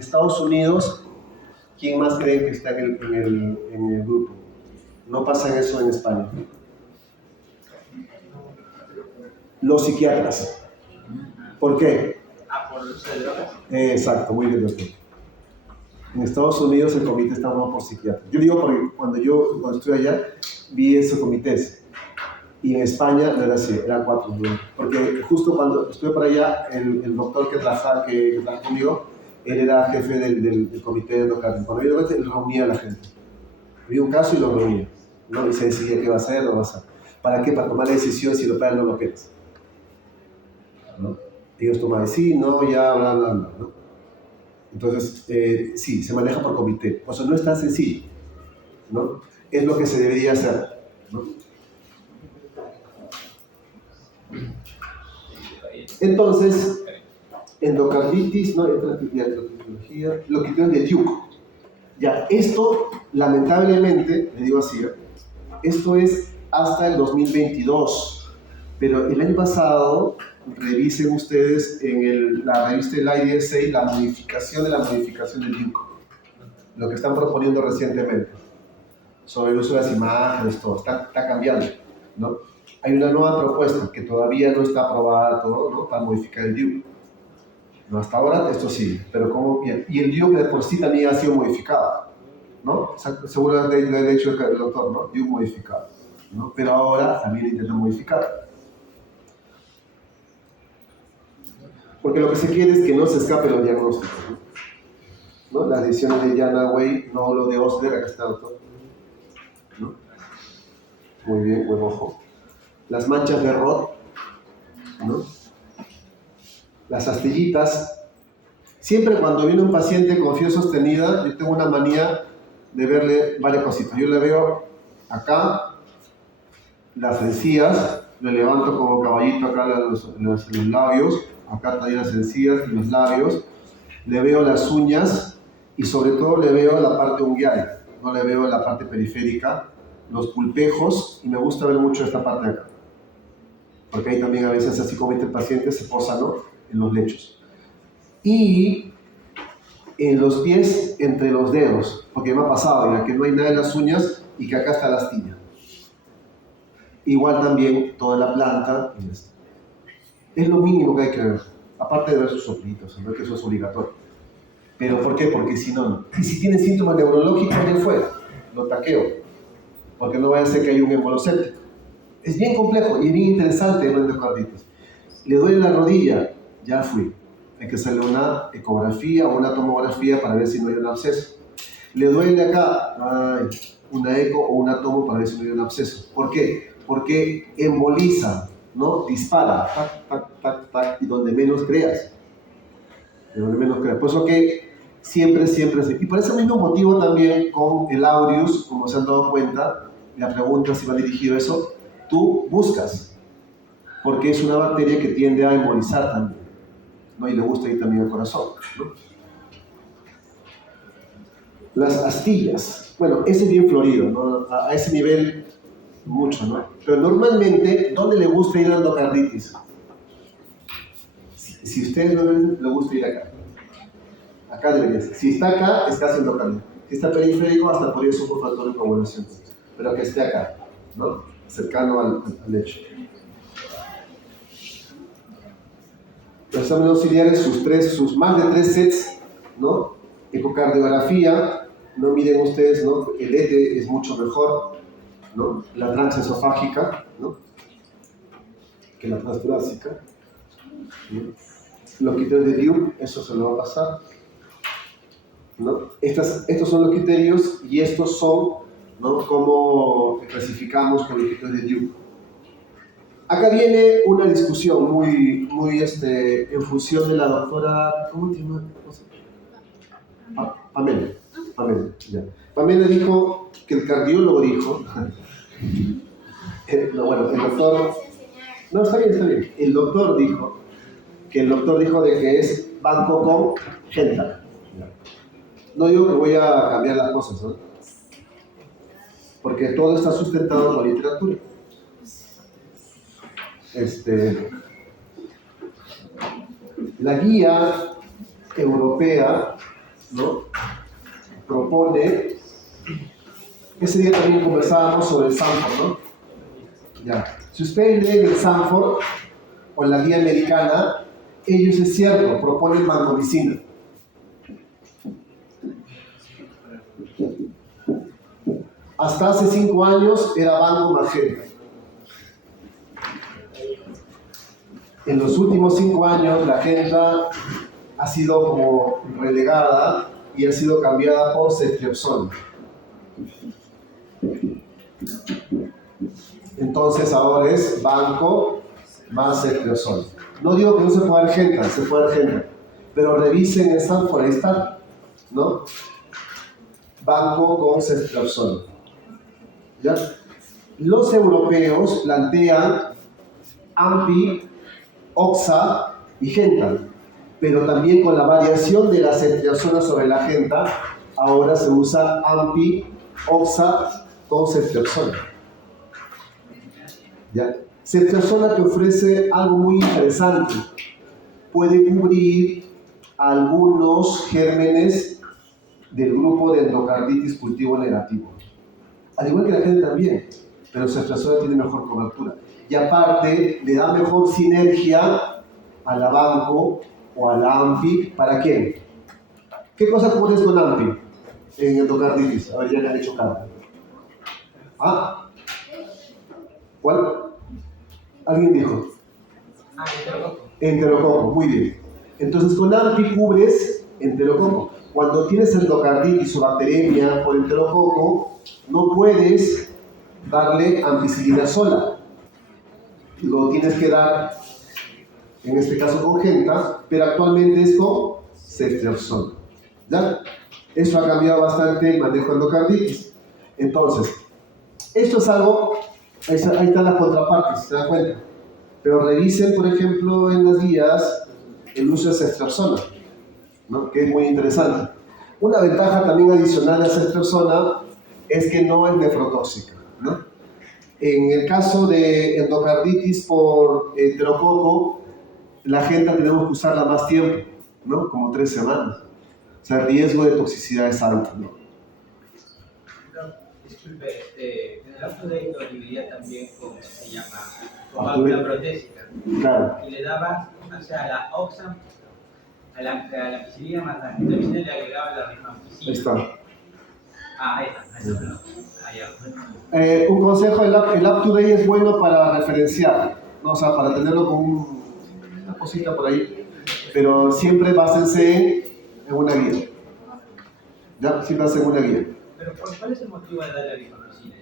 Estados Unidos, ¿quién más creen que está en el grupo? No pasa eso en España. Los psiquiatras. ¿Por qué? Por el uso de drogas. Exacto, muy bien, doctor. En Estados Unidos el comité está formado por psiquiatras. Yo digo porque cuando estuve allá vi esos comités. Y en España no era así, eran 4. Porque justo cuando estuve para allá, el doctor que trabajaba conmigo, él era jefe del comité de endocrino. Cuando había él reunía a la gente. Había un caso y lo reunía, ¿no? Y se decidía qué va a hacer, no va a hacer. ¿Para qué? Para tomar la decisión si lo operan o no lo operas, ¿no? Ellos toman sí, no, ya, bla, bla, bla, ¿no? Entonces, sí, se maneja por comité. O sea, no es tan sencillo, ¿no? Es lo que se debería hacer, ¿no? Entonces, endocarditis, ¿no? Endocrinología, lo que tienen de Duke. Ya, esto, lamentablemente, le digo así, esto es hasta el 2022, pero el año pasado, revisen ustedes en la revista del IDSA la modificación de la modificación del Duke, lo que están proponiendo recientemente, sobre el uso de las imágenes, todo, está cambiando, ¿no? Hay una nueva propuesta que todavía no está aprobada, todo, ¿no? Para modificar el Duke. No, hasta ahora esto sí, pero como bien. Y el Duke de por sí también ha sido modificado, ¿no? Seguro lo ha dicho el doctor, ¿no? Duke modificado, ¿no? Pero ahora también intentan modificar. Porque lo que se quiere es que no se escapen los diagnósticos, ¿no? Las decisiones de Jana Way, no lo de Osler, acá está el doctor, ¿no? Muy bien, buen ojo. Las manchas de Roth, ¿no? Las astillitas. Siempre cuando viene un paciente con fiebre sostenida, yo tengo una manía de verle varias cositas. Yo le veo acá las encías, le levanto como caballito acá los labios, acá también las encías y los labios, le veo las uñas y sobre todo le veo la parte unguial, no le veo la parte periférica, los pulpejos, y me gusta ver mucho esta parte de acá, porque ahí también a veces, así como el paciente, se posa, ¿no?, en los lechos. Y en los pies, entre los dedos, porque me ha pasado, mira, que no hay nada en las uñas y que acá está la astilla. Igual también toda la planta. Es lo mínimo que hay que ver, aparte de ver sus soplitos, ¿no?, que eso es obligatorio. ¿Pero por qué? Porque si no, y si tiene síntomas neurológicos, ya fue, lo taqueo, porque no vaya a ser que haya un embolo séptico. Es bien complejo y bien interesante el endocarditis. Le duele la rodilla, ya fui. Hay que hacerle una ecografía o una tomografía para ver si no hay un absceso. Le duele acá, una eco o una tomo para ver si no hay un absceso. ¿Por qué? Porque emboliza, ¿no? Dispara, tac, tac, tac, tac, y donde menos creas. Donde menos creas. Por eso que siempre. Y por ese mismo motivo también con el aureus, como se han dado cuenta, la pregunta si va dirigido a eso, tú buscas, porque es una bacteria que tiende a embolizar también, ¿no? Y le gusta ir también al corazón, ¿no? Las astillas, bueno, ese es bien florido, ¿no? A ese nivel, mucho, ¿no? Pero normalmente, ¿dónde le gusta ir a la endocarditis? Si ustedes no le gusta ir acá. Acá debería ser. Si está acá, está haciendo endocarditis. Si está periférico, hasta podría ser un factor de coagulación. Pero que esté acá, ¿no? Cercano al lecho. Los exámenes auxiliares, sus más de 3 sets, ¿no? Ecocardiografía, no miren ustedes, ¿no? El ET es mucho mejor, ¿no? La transesofágica, ¿no?, que la transtorácica, ¿no? Los criterios de Duke, eso se lo va a pasar, ¿no? Estos son los criterios y estos son, ¿no?, cómo clasificamos con los criterios de Duke. Acá viene una discusión muy en función de la doctora, ¿cómo se llama? Pamela, ya. Pamela dijo que el cardiólogo dijo, bueno, el doctor, no, está bien, el doctor dijo de que es banco con Gental. No digo que voy a cambiar las cosas, ¿no?, porque todo está sustentado por literatura. La guía europea ¿no? Propone, ese día también conversábamos sobre el Sanford, ¿no? Ya. Si ustedes leen el Sanford o la guía americana, ellos, es cierto, proponen vancomicina. Hasta hace 5 años era Banco Magenta. En los últimos 5 años la agenda ha sido como relegada y ha sido cambiada por ceftriaxona. Entonces ahora es banco más ceftriaxona. No digo que no se pueda dar agenda, se puede dar agenda, pero revisen el Sanford, ahí está, ¿no? Banco con ceftriaxona. ¿Ya? Los europeos plantean AMPI, OXA y Gental, pero también con la variación de la ceftriaxona sobre la Genta, ahora se usa AMPI, OXA con ceftriaxona. ¿Ya? Ceftriaxona que ofrece algo muy interesante, puede cubrir algunos gérmenes del grupo de endocarditis cultivo negativo. Al igual que la gente también, pero ceftriaxona tiene mejor cobertura. Y aparte, le da mejor sinergia a la banco o a la AMPI. ¿Para quién? ¿Qué cosa cubres con AMPI en endocarditis? A ver, ya le han hecho cara. ¿Ah? ¿Cuál? ¿Alguien dijo? Enterococo. Enterococo, muy bien. Entonces, con AMPI cubres enterococo. Cuando tienes endocarditis o bacteremia por enterococo, no puedes darle ampicilina sola. Lo tienes que dar, en este caso con Genta, pero actualmente es con ceftriaxona. ¿Ya? Eso ha cambiado bastante el manejo de endocarditis. Entonces, esto es algo, ahí están las contrapartes, ¿se dan cuenta? Pero revisen, por ejemplo, en las guías el uso de ceftriaxona, ¿no? Que es muy interesante. Una ventaja también adicional de la ceftriaxona es que no es nefrotóxica, ¿no? En el caso de endocarditis por enterococo, la Genta tenemos que usarla más tiempo, ¿no? Como 3 semanas. O sea, el riesgo de toxicidad es alto, ¿no? Disculpe, en el UpToDate lo dividía también con, se llama, con válvula protésica. Claro. Y le daba, o sea, a la OXA, a la ampicilina más la gentamicina le agregaba la rifampicina. Ahí está. Ahí está. Un consejo, el UpToDate es bueno para referenciar, ¿no? O sea, para tenerlo con una cosita por ahí, pero siempre básense en una guía. ¿Ya? Siempre hacen una guía. Pero ¿cuál es el motivo de darle rifampicina?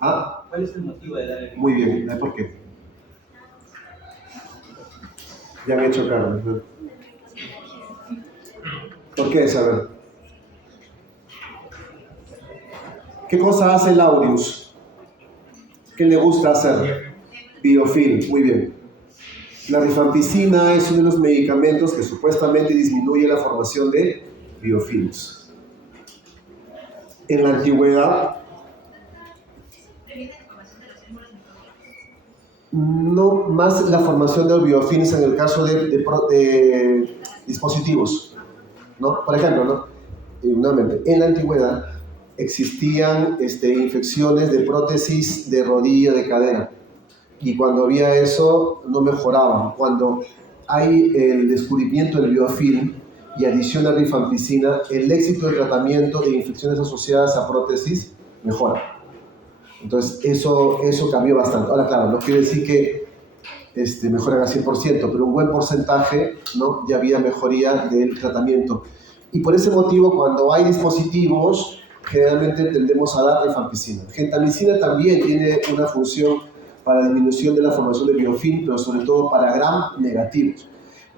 ¿Ah? ¿Cuál es el motivo de darle rifampicina? Muy bien, ¿por qué? Ya me he hecho cargo, ¿no? ¿Por qué? A ver. ¿Qué cosa hace el aureus? ¿Qué le gusta hacer? Biofilm, muy bien. La rifampicina es uno de los medicamentos que supuestamente disminuye la formación de biofilms. En la antigüedad, no más la formación de los biofilms en el caso de dispositivos, ¿no? Por ejemplo, ¿no? Nuevamente, en la antigüedad existían infecciones de prótesis de rodilla, de cadera, y cuando había eso no mejoraban. Cuando hay el descubrimiento del biofilm y adición a rifampicina, el éxito del tratamiento de infecciones asociadas a prótesis mejora. Entonces eso cambió bastante. Ahora claro, no quiere decir que mejoran al 100%, pero un buen porcentaje, ¿no? Ya había mejoría del tratamiento. Y por ese motivo, cuando hay dispositivos, generalmente tendemos a dar rifampicina. Gentamicina también tiene una función para disminución de la formación de biofilm, pero sobre todo para gram negativos.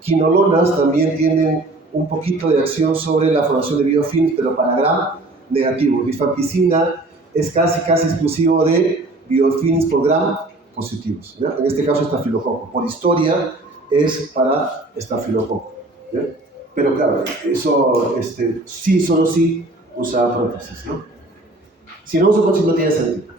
Quinolonas también tienen un poquito de acción sobre la formación de biofilm, pero para gram negativos. Rifampicina es casi exclusivo de biofilms por gram positivos, ¿ya? En este caso estafilococo. Por historia es para estafilococo, ¿ya? Pero claro, eso sí, solo sí usa prótesis, ¿no? Si no usa prótesis no tiene sentido.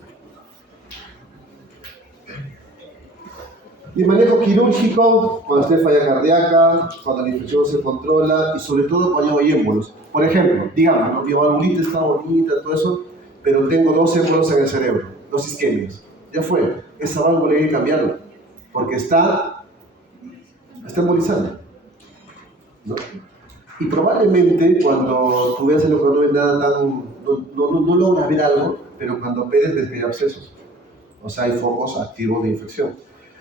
Y manejo quirúrgico, cuando esté falla cardíaca, cuando la infección se controla y sobre todo cuando hay émbolos. Por ejemplo, digamos, ¿no? Mi valvulita está bonita, todo eso, pero tengo 2 émbolos en el cerebro, 2 isquemias. Ya fue, esa válvula hay que cambiarla, porque está embolizando, ¿no? Y probablemente cuando tú veas el ojo no ves nada tan, no logras ver algo, pero cuando operes ves que hay abscesos. O sea, hay focos activos de infección.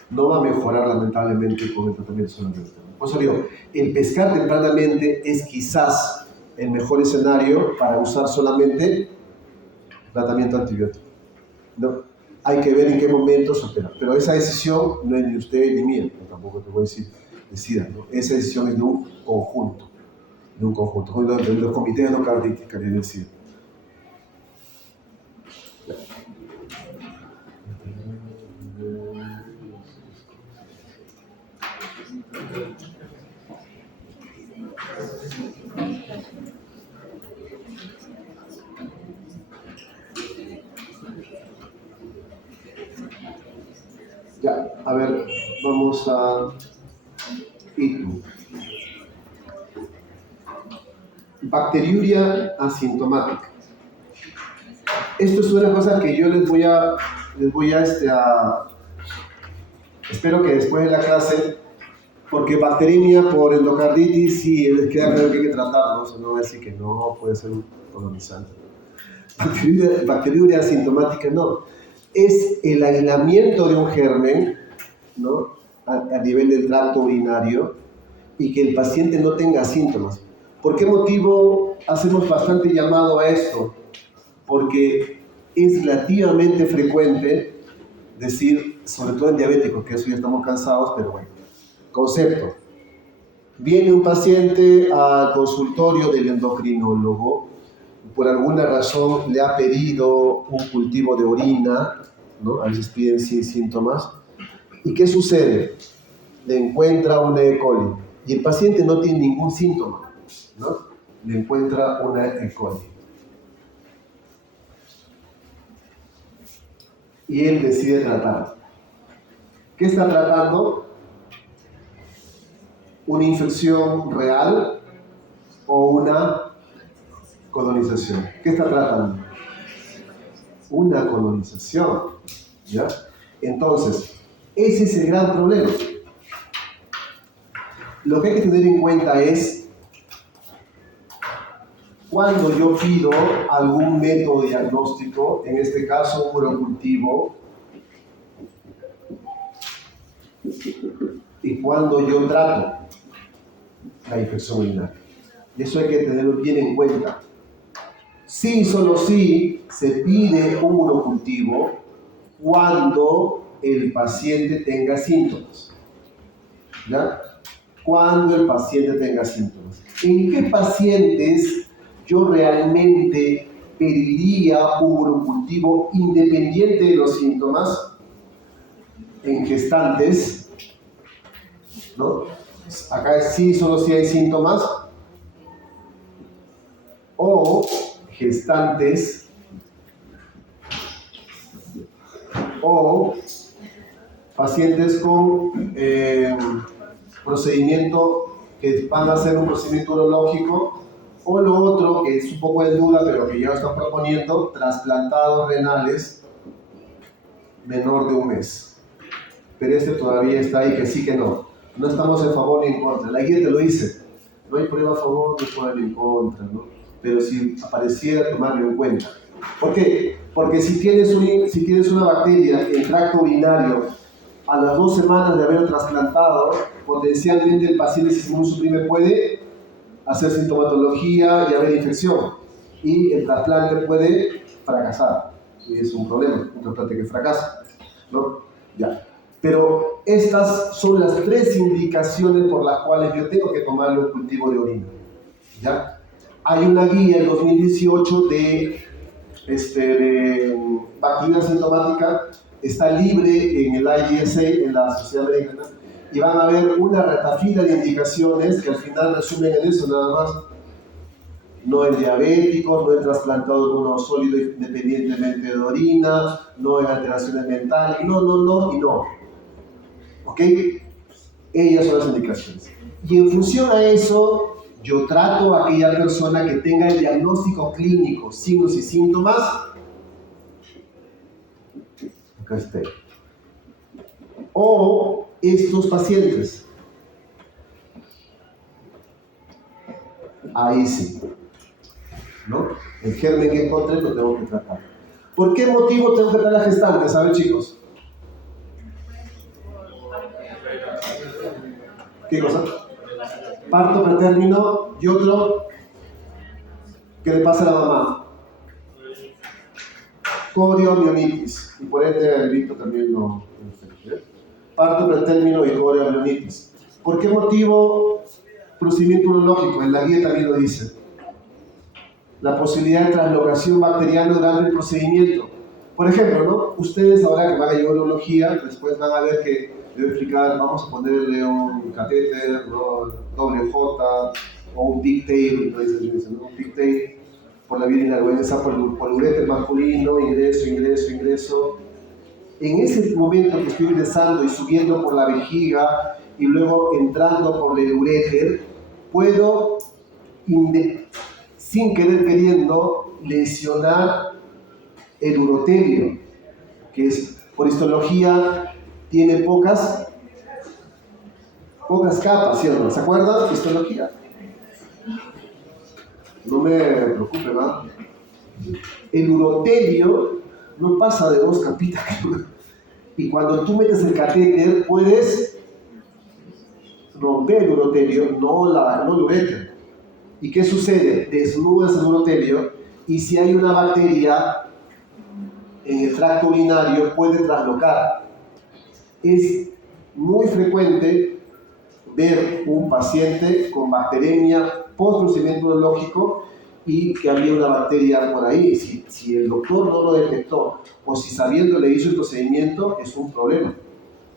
No va a mejorar lamentablemente con el tratamiento solamente. Por eso digo, el pescar tempranamente es quizás el mejor escenario para usar solamente tratamiento antibiótico, ¿no? Hay que ver en qué momento se opera. Pero esa decisión no es ni usted ni mía, tampoco te voy a decir, decida, ¿no? Esa decisión es de un conjunto, de los comités de endocarditis, quería decir. Ya, a ver, vamos a ITU. Bacteriuria asintomática. Esto es una cosa que yo les voy a espero que después de la clase, porque bacteremia por endocarditis, sí, les queda claro que hay que tratarlo, o sea, no voy a decir que no, puede ser un colonizante. Bacteriuria asintomática no, es el aislamiento de un germen, ¿no? a nivel del tracto urinario y que el paciente no tenga síntomas. ¿Por qué motivo hacemos bastante llamado a esto? Porque es relativamente frecuente decir, sobre todo en diabéticos, que eso ya estamos cansados, pero bueno. Concepto. Viene un paciente al consultorio del endocrinólogo, por alguna razón le ha pedido un cultivo de orina, ¿no? A veces piden sin síntomas. ¿Y qué sucede? Le encuentra una E. coli y el paciente no tiene ningún síntoma, ¿no? Le encuentra una E. coli. Y él decide tratar. ¿Qué está tratando? ¿Una infección real o una colonización? ¿Qué está tratando? Una colonización, ¿ya? Entonces, ese es el gran problema. Lo que hay que tener en cuenta es cuando yo pido algún método diagnóstico, en este caso un urocultivo, y cuando yo trato la infección urinaria. Eso hay que tenerlo bien en cuenta. Sí, solo sí, se pide un urocultivo cuando el paciente tenga síntomas. ¿Ya? Cuando el paciente tenga síntomas. ¿En qué pacientes yo realmente pediría un urocultivo independiente de los síntomas? En gestantes, ¿no? Acá es sí, solo si hay síntomas. O gestantes o pacientes con procedimiento que van a hacer un procedimiento urológico, o lo otro que es un poco de duda pero que ya están proponiendo, trasplantados renales menor de 1 mes. Pero este todavía está ahí que sí que no. No estamos en favor ni en contra. La guía te lo dice. No hay prueba a favor ni prueba en contra, ¿no? Pero si apareciera, tomarlo en cuenta. ¿Por qué? Porque si tienes una bacteria en tracto urinario a las 2 semanas de haberlo trasplantado, potencialmente el paciente si inmunosuprime puede hacer sintomatología y haber infección. Y el trasplante puede fracasar. Y es un problema, un trasplante que fracasa, ¿no? Ya. Pero estas son las 3 indicaciones por las cuales yo tengo que tomarle un cultivo de orina. ¿Ya? Hay una guía en 2018 de bacteriuria asintomática, está libre en el IGSA, en la Sociedad Americana, y van a ver una retafila de indicaciones que al final resumen en eso nada más. No en diabéticos, no en trasplantado de uno sólido independientemente de orina, no en alteraciones mentales, no y no. ¿Ok? Ellas son las indicaciones. Y en función a eso, yo trato a aquella persona que tenga el diagnóstico clínico, signos y síntomas. Acá está. O estos pacientes. Ahí sí. ¿No? El germen que encontré lo tengo que tratar. ¿Por qué motivo tengo que tratar la gestante? ¿Saben, chicos? ¿Qué cosa? Parto pretérmino y otro, ¿qué le pasa a la mamá? Coriomionitis. Y por ende el Víctor también no sé. Parto pretérmino y coriomionitis. ¿Por qué motivo? Procedimiento urológico, en la guía también lo dice. La posibilidad de translocación bacteriana durante el procedimiento. Por ejemplo, ¿no? Ustedes ahora que van a llevar urología, después van a ver que debo explicar, vamos a ponerle un catéter, ¿no? Doble J, o un pigtail, ¿no? Un pigtail por la vía inhalatoria, por el uréter masculino, ingreso. En ese momento que estoy ingresando y subiendo por la vejiga y luego entrando por el uréter, puedo, sin querer queriendo, lesionar el urotelio, que es, por histología, tiene pocas capas, ¿cierto? ¿Se acuerdan? Histología. No me preocupe, ¿va? El urotelio no pasa de 2 capitas. Y cuando tú metes el catéter, puedes romper el urotelio, no el uréter. ¿Y qué sucede? Desnudas el urotelio y si hay una bacteria en el tracto urinario puede traslocar. Es muy frecuente ver un paciente con bacteremia post-procedimiento urológico y que había una bacteria por ahí. Si el doctor no lo detectó o si sabiendo le hizo el procedimiento, es un problema,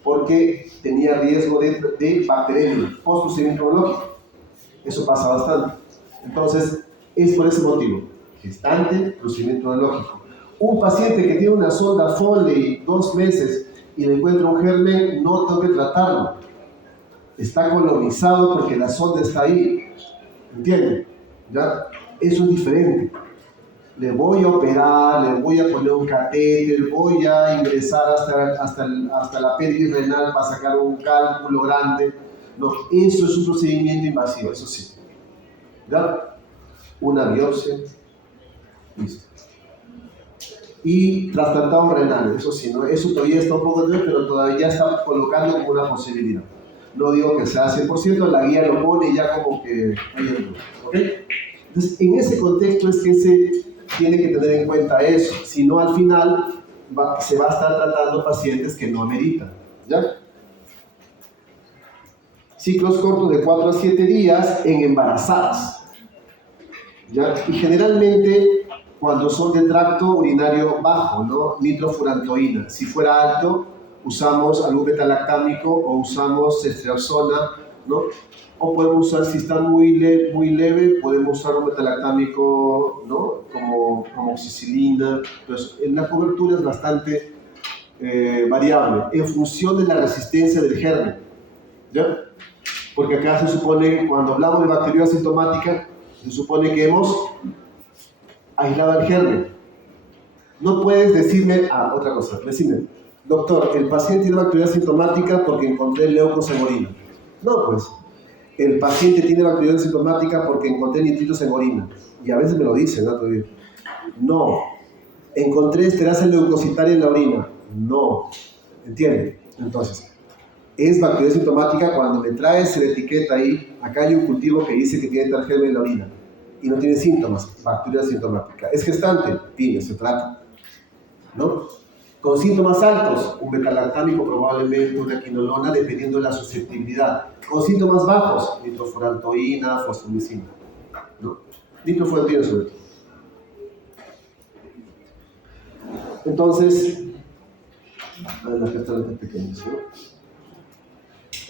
porque tenía riesgo de bacteremia post-procedimiento urológico. Eso pasa bastante. Entonces, es por ese motivo. Gestante, procedimiento urológico. Un paciente que tiene una sonda Foley 2 meses y le encuentra un germen, no tengo que tratarlo. Está colonizado porque la sonda está ahí. ¿Entienden? ¿Ya? Eso es diferente. Le voy a operar, le voy a poner un catéter, voy a ingresar hasta la pelvis renal para sacar un cálculo grande. No, eso es un procedimiento invasivo, eso sí. ¿Ya? Una biopsia. Listo. Y trasplantado renal, eso sí, ¿no? Eso todavía está un poco lejos, pero todavía está colocando como una posibilidad. No digo que sea 100%, la guía lo pone ya como que hay algo, ¿ok? Entonces, en ese contexto es que se tiene que tener en cuenta eso, si no al final se va a estar tratando pacientes que no ameritan, ¿ya? Ciclos cortos de 4 a 7 días en embarazadas, ¿ya? Y generalmente cuando son de tracto urinario bajo, ¿no? Nitrofurantoína. Si fuera alto, usamos algún beta-lactámico o usamos ceftriaxona, ¿no? O podemos usar, si está muy leve, podemos usar un beta-lactámico, ¿no? Como amoxicilina. Entonces, la cobertura es bastante variable en función de la resistencia del germen, ¿ya? Porque acá se supone, cuando hablamos de bacteriología asintomática, se supone que hemos aislado el germen. No puedes decirme, otra cosa, decime, doctor, el paciente tiene bacteriología asintomática porque encontré leucos en orina. No, pues, el paciente tiene bacteriología asintomática porque encontré nitritos en orina. Y a veces me lo dicen, ¿no? No, encontré esterasa leucocitaria en la orina. No, ¿entienden? Entonces, es bacteriología asintomática cuando me traes la etiqueta ahí, acá hay un cultivo que dice que tiene tal germen en la orina y no tiene síntomas, bacteriología asintomática. Es gestante, se trata, ¿no? Con síntomas altos, un beta-lactámico probablemente, una quinolona, dependiendo de la susceptibilidad. Con síntomas bajos, nitrofurantoína, fosfomicina, ¿no? Nitrofurantoína sobre todo. Entonces, las castraciones pequeñas, ¿no?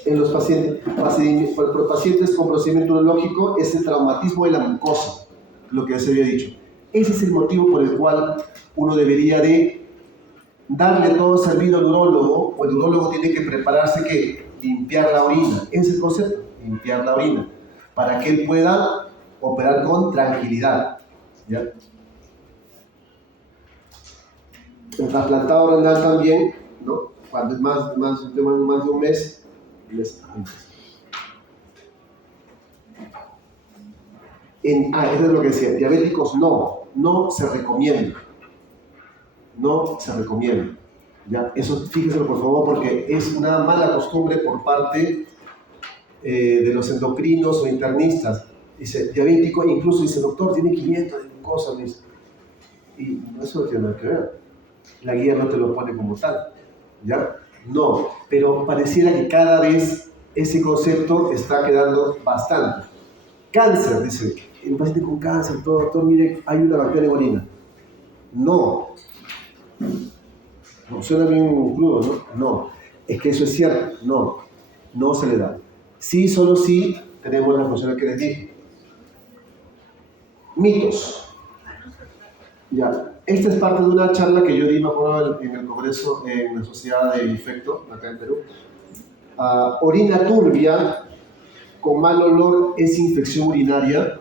En los pacientes con procedimiento urológico es el traumatismo de la mucosa, lo que ya se había dicho. Ese es el motivo por el cual uno debería de darle todo servido al urólogo, o el urólogo tiene que prepararse que limpiar la orina. Ese es el concepto, limpiar la orina, para que él pueda operar con tranquilidad. ¿Ya? El trasplantado renal también, ¿no? Cuando es más de un mes antes. Eso es lo que decía, diabéticos no se recomienda. No se recomienda. ¿Ya? Eso fíjense por favor, porque es una mala costumbre por parte de los endocrinos o internistas. Dice, diabético, incluso dice, doctor, tiene 500 de glucosa, dice. Y eso no tiene nada que ver. La guía no te lo pone como tal. ¿Ya? No, pero pareciera que cada vez ese concepto está quedando bastante. Cáncer, dice, un paciente con cáncer, todo, doctor, mire, hay una bacteria en orina. No, suena bien crudo, ¿no? No, es que eso es cierto, no se le da. Sí, solo sí tenemos la función que les dije. Mitos. Ya, esta es parte de una charla que yo di, me acuerdo, en el Congreso, en la Sociedad de Infecto, acá en Perú. Orina turbia con mal olor es infección urinaria.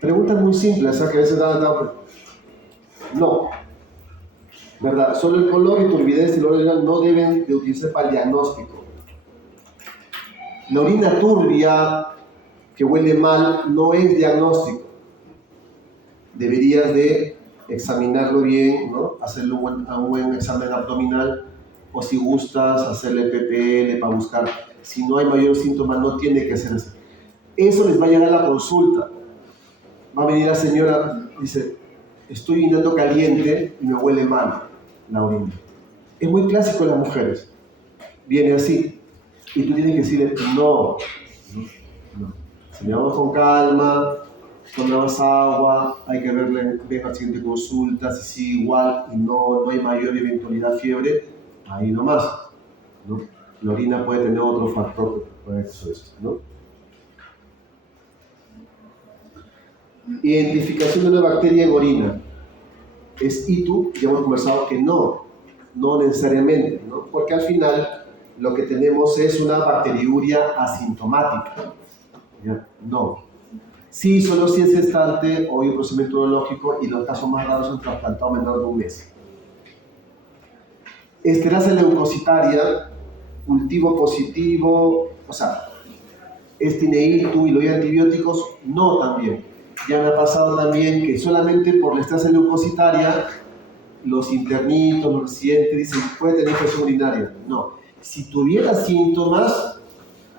Preguntas muy simples, que a veces no, ¿verdad? Solo el color y turbidez y el olor no deben de utilizarse para el diagnóstico. La orina turbia que huele mal no es diagnóstico. Deberías de examinarlo bien, ¿no? Hacerle un buen examen abdominal, o si gustas, hacerle PPL para buscar. Si no hay mayor síntoma, no tiene que ser eso. Eso les va a llegar a la consulta. Va a venir la señora, dice, estoy orinando caliente y me huele mal la orina. Es muy clásico en las mujeres. Viene así. Y tú tienes que decirle, no. Si le vamos con calma, toma más agua, hay que verle bien la siguiente consulta, si sigue igual y no hay mayor eventualidad fiebre, ahí nomás, ¿no? La orina puede tener otro factor que puede ser eso, ¿no? Identificación de una bacteria en orina. ¿Es ITU? Ya hemos conversado que no necesariamente, ¿no? Porque al final lo que tenemos es una bacteriuria asintomática. ¿Ya? No. Sí, solo si es gestante o hay un procedimiento urológico, y los casos más raros son trasplantado menor de un mes. Esterasa leucocitaria, cultivo positivo, o sea, tiene ITU y lo hay antibióticos, no también. Ya me ha pasado también que solamente por la esterasa leucocitaria los internitos, los residentes dicen, puede tener infección urinaria. No. Si tuviera síntomas,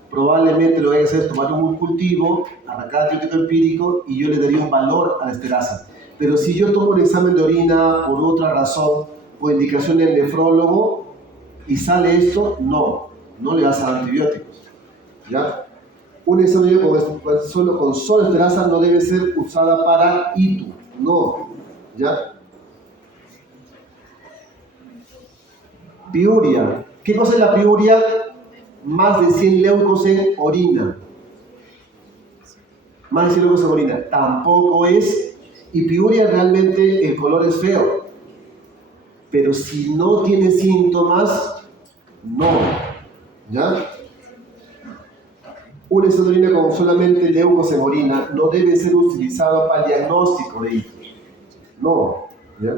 probablemente lo que hay que hacer es tomar un cultivo, arrancar antibiótico empírico, y yo le daría un valor a la esterasa. Pero si yo tomo el examen de orina por otra razón, o indicación del nefrólogo, y sale esto, no le vas a dar antibióticos. ¿Ya? Un examen con solo esterasa no debe ser usada para ITU. No. ¿Ya? Piuria. ¿Qué cosa es la piuria? Más de 100 leucos en orina. Más de 100 leucos en orina. Tampoco es. Y piuria realmente el color es feo. Pero si no tiene síntomas, no. ¿Ya? Un examen de orina con solamente leucos en orina no debe ser utilizado para el diagnóstico de ITU. No. ¿Ya?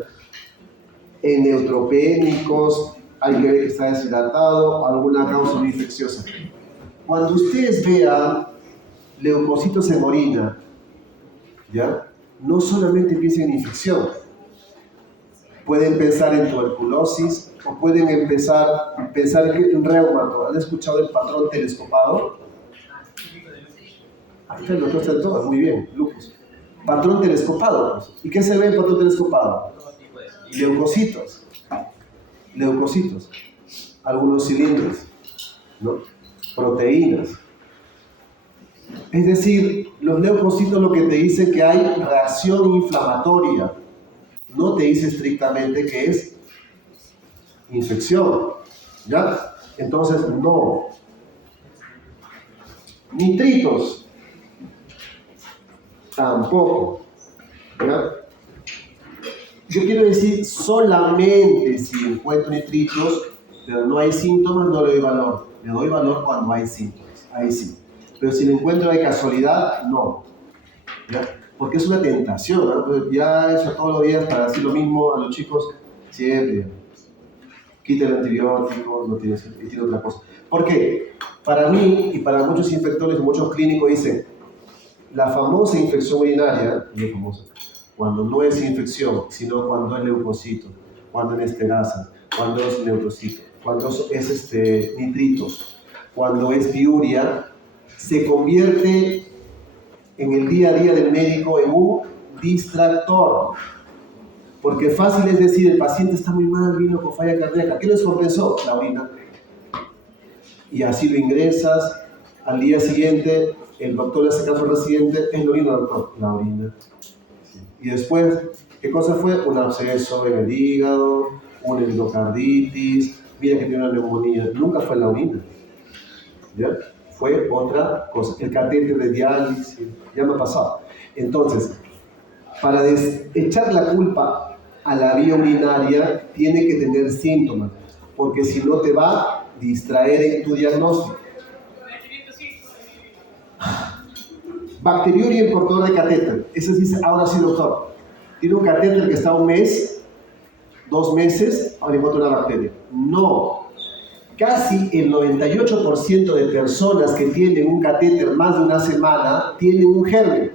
En neutropénicos, hay que ver que está deshidratado, alguna causa no infecciosa. Cuando ustedes vean leucocitos en orina, ¿ya? No solamente piensen en infección. Pueden pensar en tuberculosis, o pueden pensar en reumato. ¿Han escuchado el patrón telescopado? Ahí está el doctor Santos, muy bien, lupus. Patrón telescopado, pues. ¿Y qué se ve en patrón telescopado? Leucocitos. Algunos cilindros, ¿no? Proteínas. Es decir, los leucocitos lo que te dicen que hay reacción inflamatoria, no te dice estrictamente que es infección, ¿ya? Entonces, no. Nitritos, tampoco, ¿ya? Yo quiero decir solamente si encuentro nitritos, pero no hay síntomas, no le doy valor. Le doy valor cuando hay síntomas, ahí sí. Pero si lo encuentro de casualidad, no. ¿Ya? Porque es una tentación, ¿no? Ya eso todos los días para decir lo mismo a los chicos, siempre. Quita el antibiótico, no tiene sentido, y tiene otra cosa. ¿Por qué? Para mí y para muchos infectores, muchos clínicos dicen, la famosa infección urinaria, muy famosa, cuando no es infección, sino cuando es leucocito, cuando es esterasa, cuando es neurocito, cuando es nitritos, cuando es diuria, se convierte en el día a día del médico en un distractor. Porque fácil es decir, el paciente está muy mal, vino con falla cardíaca. ¿Qué les compensó? La orina. Y así lo ingresas, al día siguiente, el doctor le hace caso al residente, es la orina, doctor, la orina. Y después, ¿qué cosa fue? Un absceso en el hígado, una endocarditis, mira que tiene una neumonía. Nunca fue la orina, ¿ya? Fue otra cosa, el catéter de diálisis, ya me ha pasado. Entonces, para echar la culpa a la vía urinaria, tiene que tener síntomas, porque si no te va a distraer en tu diagnóstico. Bacteriuria en portador de catéter. Ese dice, ahora sí, doctor. Tiene un catéter que está 1 mes, 2 meses, ahora encuentra una bacteria. No. Casi el 98% de personas que tienen un catéter más de 1 semana tienen un germen.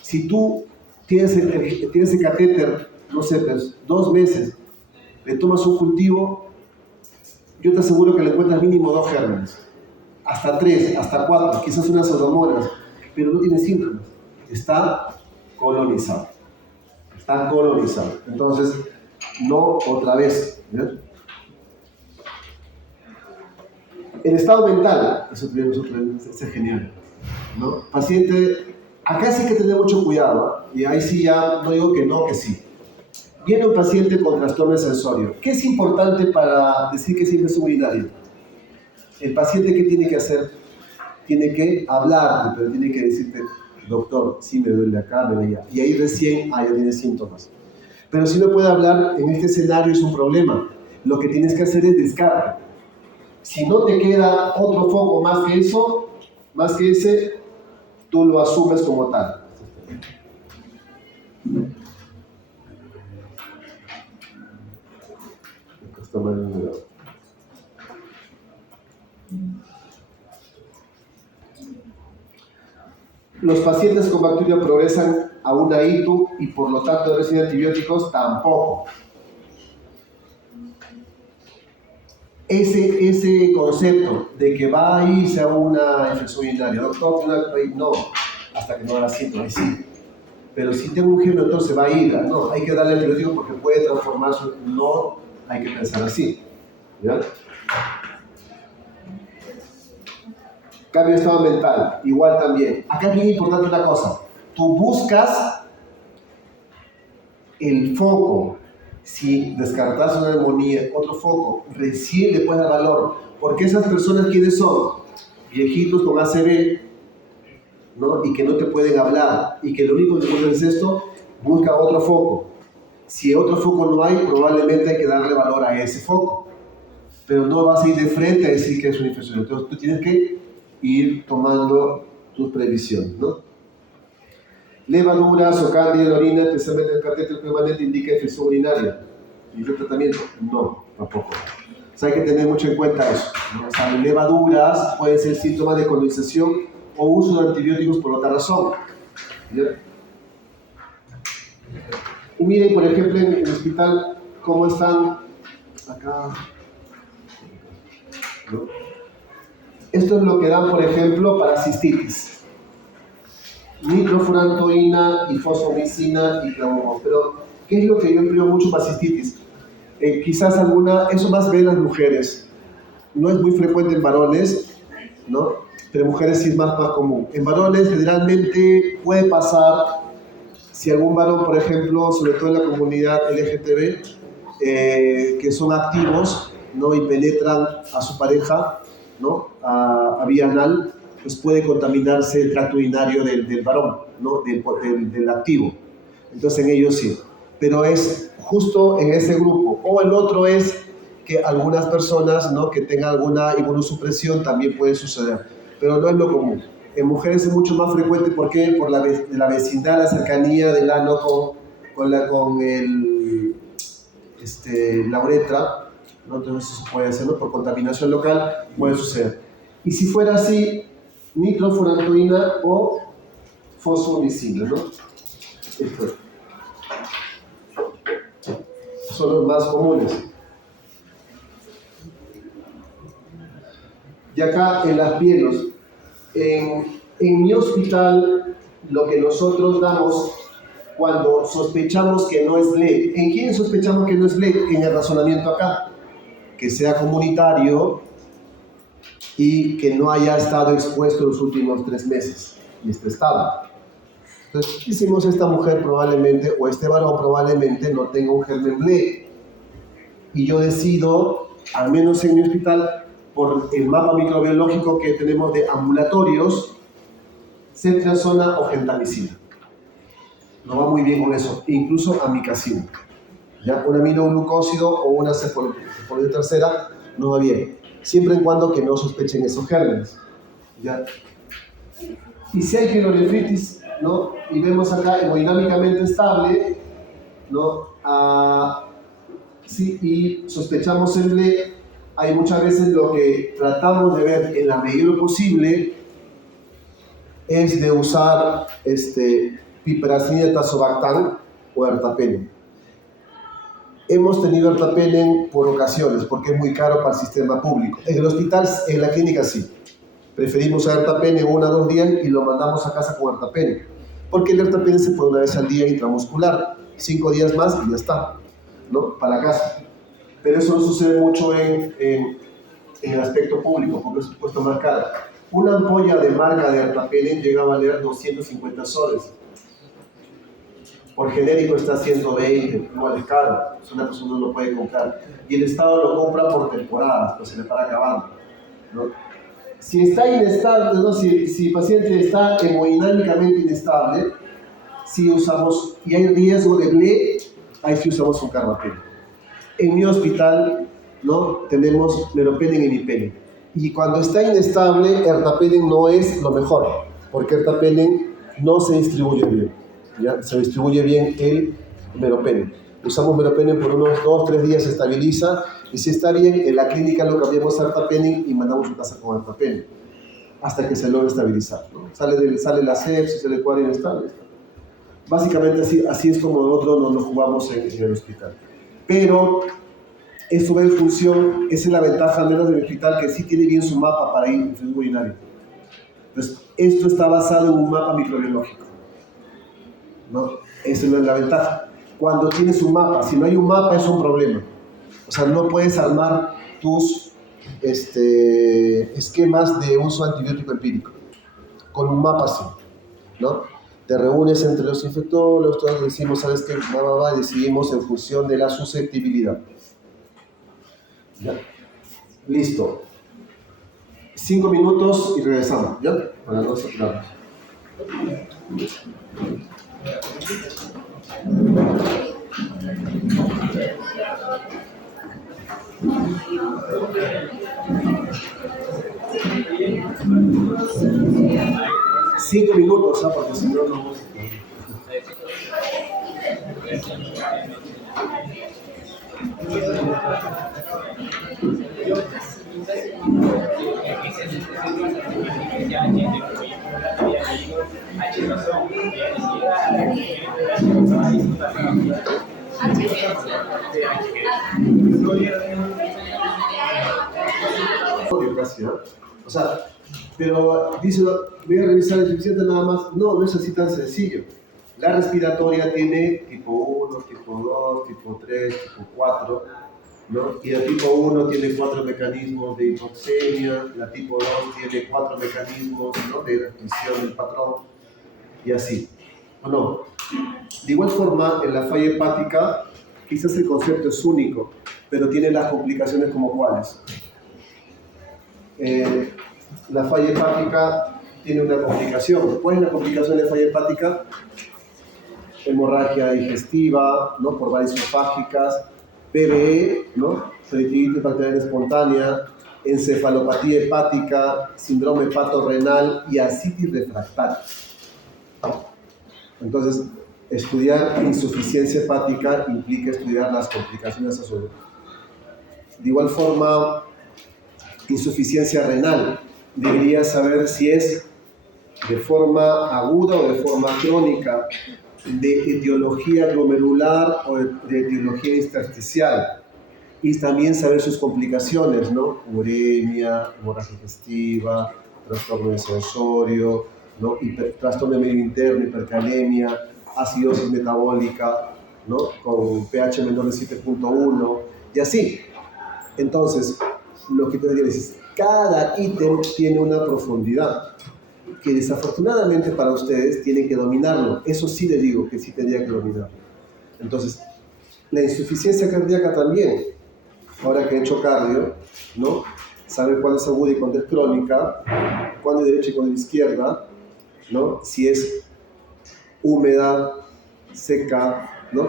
Si tú tienes el catéter, no sé, pues, 2 meses, le tomas un cultivo, yo te aseguro que le encuentras mínimo 2 gérmenes. Hasta 3, hasta 4, quizás unas pseudomonas, pero no tiene síntomas. Está colonizado. Está colonizado. Entonces, no otra vez. ¿Verdad? El estado mental, eso es genial. ¿No? Paciente, acá sí hay que tener mucho cuidado, ¿eh? Y ahí sí ya no digo que no, que sí. Viene un paciente con trastorno sensorio. ¿Qué es importante para decir que es infección urinaria? El paciente, ¿qué tiene que hacer? Tiene que hablarte, pero tiene que decirte, doctor, sí me duele acá, me duele allá. Y ahí recién, ya tiene síntomas. Pero si no puede hablar, en este escenario es un problema. Lo que tienes que hacer es descarte. Si no te queda otro foco más que eso, más que ese, tú lo asumes como tal. Acá está mal enumerado. Los pacientes con bacteria progresan a una ITU y por lo tanto reciben antibióticos tampoco. Ese concepto de que va a irse a una infección urinaria, doctor, no, hasta que no haga síntomas, sí. Pero si tengo un germen, entonces va a ir, no, hay que darle antibiótico porque puede transformarse, no hay que pensar así. ¿Ya? Cambio de estado mental, igual también. Acá es bien importante una cosa, tú buscas el foco. Si descartas una neumonía, otro foco, recién le puedes dar valor. Porque esas personas, ¿quiénes son? Viejitos con ACV, ¿no? Y que no te pueden hablar, y que lo único que pueden es esto, busca otro foco. Si otro foco no hay, probablemente hay que darle valor a ese foco. Pero no vas a ir de frente a decir que es una infección. Entonces tú tienes que ir tomando tus previsiones, ¿no? Levaduras o cándida en la orina, especialmente el catéter permanente, indica infección urinaria. ¿Y el tratamiento? No, tampoco. O sea, hay que tener mucho en cuenta eso, ¿no? O sea, levaduras pueden ser síntomas de colonización o uso de antibióticos por otra razón. ¿Ya? Y miren, por ejemplo, en el hospital, cómo están acá. ¿No? Esto es lo que dan, por ejemplo, para cistitis. Nitrofurantoína y fosfomicina y clavón. Pero, ¿qué es lo que yo empleo mucho para cistitis? Quizás alguna, eso más ve en las mujeres. No es muy frecuente en varones, ¿no? Pero en mujeres sí es más común. En varones generalmente puede pasar, si algún varón, por ejemplo, sobre todo en la comunidad LGTB, que son activos, ¿no? Y penetran a su pareja, ¿no? A vía anal, pues puede contaminarse el tracto urinario del varón, ¿no? Del activo. Entonces en ellos sí. Pero es justo en ese grupo. O el otro es que algunas personas, ¿no?, que tengan alguna inmunosupresión también puede suceder. Pero no es lo común. En mujeres es mucho más frecuente. ¿Por qué? Por la vecindad, la cercanía del ano la uretra, ¿no? Entonces eso puede ser, ¿no?, por contaminación local puede suceder. Y si fuera así, nitrofurantoína o fosfomicina, ¿no? Esto son los más comunes. Y acá en las pielos, en mi hospital, lo que nosotros damos cuando sospechamos que no es LED. ¿En quién sospechamos que no es LED? En el razonamiento acá. Que sea comunitario y que no haya estado expuesto los últimos 3 meses y esté estable. Entonces, decimos, esta mujer probablemente, o este varón probablemente no tenga un germen LED. Y yo decido, al menos en mi hospital, por el mapa microbiológico que tenemos de ambulatorios, ceftriaxona o gentamicina. No va muy bien con eso, incluso amicacina. ¿Ya? Un aminoglucósido o una cefolina tercera no va bien, siempre en cuando que no sospechen esos gérmenes. ¿Ya? Y si hay pielonefritis, ¿no?, y vemos acá hemodinámicamente estable, ¿no?, sí, y sospechamos el LED, hay muchas veces lo que tratamos de ver en la medida de lo posible es de usar piperacillin, tazobactam o ertapenem. Hemos tenido ertapenem por ocasiones porque es muy caro para el sistema público. En el hospital, en la clínica sí. Preferimos usar ertapenem 1 a 2 días y lo mandamos a casa con ertapenem. Porque el ertapenem se puede una vez al día intramuscular, 5 días más y ya está, ¿no?, para casa. Pero eso no sucede mucho en el aspecto público, porque es puesto más caro. Una ampolla de marca de ertapenem llega a valer 250 soles. Por genérico está 120, igual es caro, una persona no lo puede comprar. Y el Estado lo compra por temporadas, pues se le para acabando, ¿no? Si está inestable, ¿no?, si el paciente está hemodinámicamente inestable, si usamos, y hay riesgo de LED, ahí sí usamos un carbapenem. En mi hospital, ¿no?, tenemos meropenem y imipenem. Y cuando está inestable, ertapenem no es lo mejor, porque ertapenem no se distribuye bien. ¿Ya? Se distribuye bien el meropenem. Usamos meropenem por unos 2-3 días, se estabiliza, y si está bien, en la clínica lo cambiamos a ertapenem y mandamos a casa con ertapenem, hasta que se logre estabilizar, ¿no? Sale la sepsis, sale el cuadro inestable. Básicamente así es como nosotros nos jugamos en el hospital. Pero esto va en función, esa es la ventaja al menos del hospital, que sí tiene bien su mapa para ir en infección urinaria. Entonces, esto está basado en un mapa microbiológico, ¿no? Esa es la ventaja. Cuando tienes un mapa, si no hay un mapa es un problema. O sea, no puedes armar tus esquemas de uso antibiótico empírico. Con un mapa sí, ¿no? Te reúnes entre los infectólogos, todos decimos, ¿sabes qué? Decidimos en función de la susceptibilidad. ¿Ya? Listo. 5 minutos y regresamos, ¿ya? Para no saturarnos. 5 minutos, ¿ah? Porque si no, no. Casi, ¿no? O sea, pero dice, voy a revisar el suficiente nada más. No, no es así tan sencillo. La respiratoria tiene tipo 1, tipo 2, tipo 3, tipo 4, ¿no? Y la tipo 1 tiene 4 mecanismos de hipoxemia, la tipo 2 tiene 4 mecanismos, ¿no?, de restricción del patrón, y así. ¿O no? De igual forma, en la falla hepática, quizás el concepto es único, pero tiene las complicaciones como cuáles. La falla hepática tiene una complicación. ¿Cuál es la complicación de falla hepática? hemorragia digestiva, ¿no? Por varices esofágicas, PBE, ¿no? Peritonitis bacteriana espontánea, encefalopatía hepática, síndrome hepatorrenal y ascitis refractaria. Entonces, estudiar insuficiencia hepática implica estudiar las complicaciones asociadas. De igual forma, insuficiencia renal. Debería saber si es de forma aguda o de forma crónica, de etiología glomerular o de etiología intersticial. Y también saber sus complicaciones, ¿no? Uremia, hemorragia digestiva, trastorno de sensorio, ¿no? Trastorno de medio interno, hipercalemia, acidosis metabólica, ¿no? Con pH menor de 7.1 y así. Entonces, lo que te digo es, cada ítem tiene una profundidad que desafortunadamente para ustedes tienen que dominarlo. Eso sí les digo que sí tendría que dominarlo. Entonces, la insuficiencia cardíaca también, ahora que he hecho cardio, ¿no? Saber cuándo es aguda y cuándo es crónica, cuándo es derecha y cuándo es izquierda, ¿no? Si es húmeda, seca, ¿no?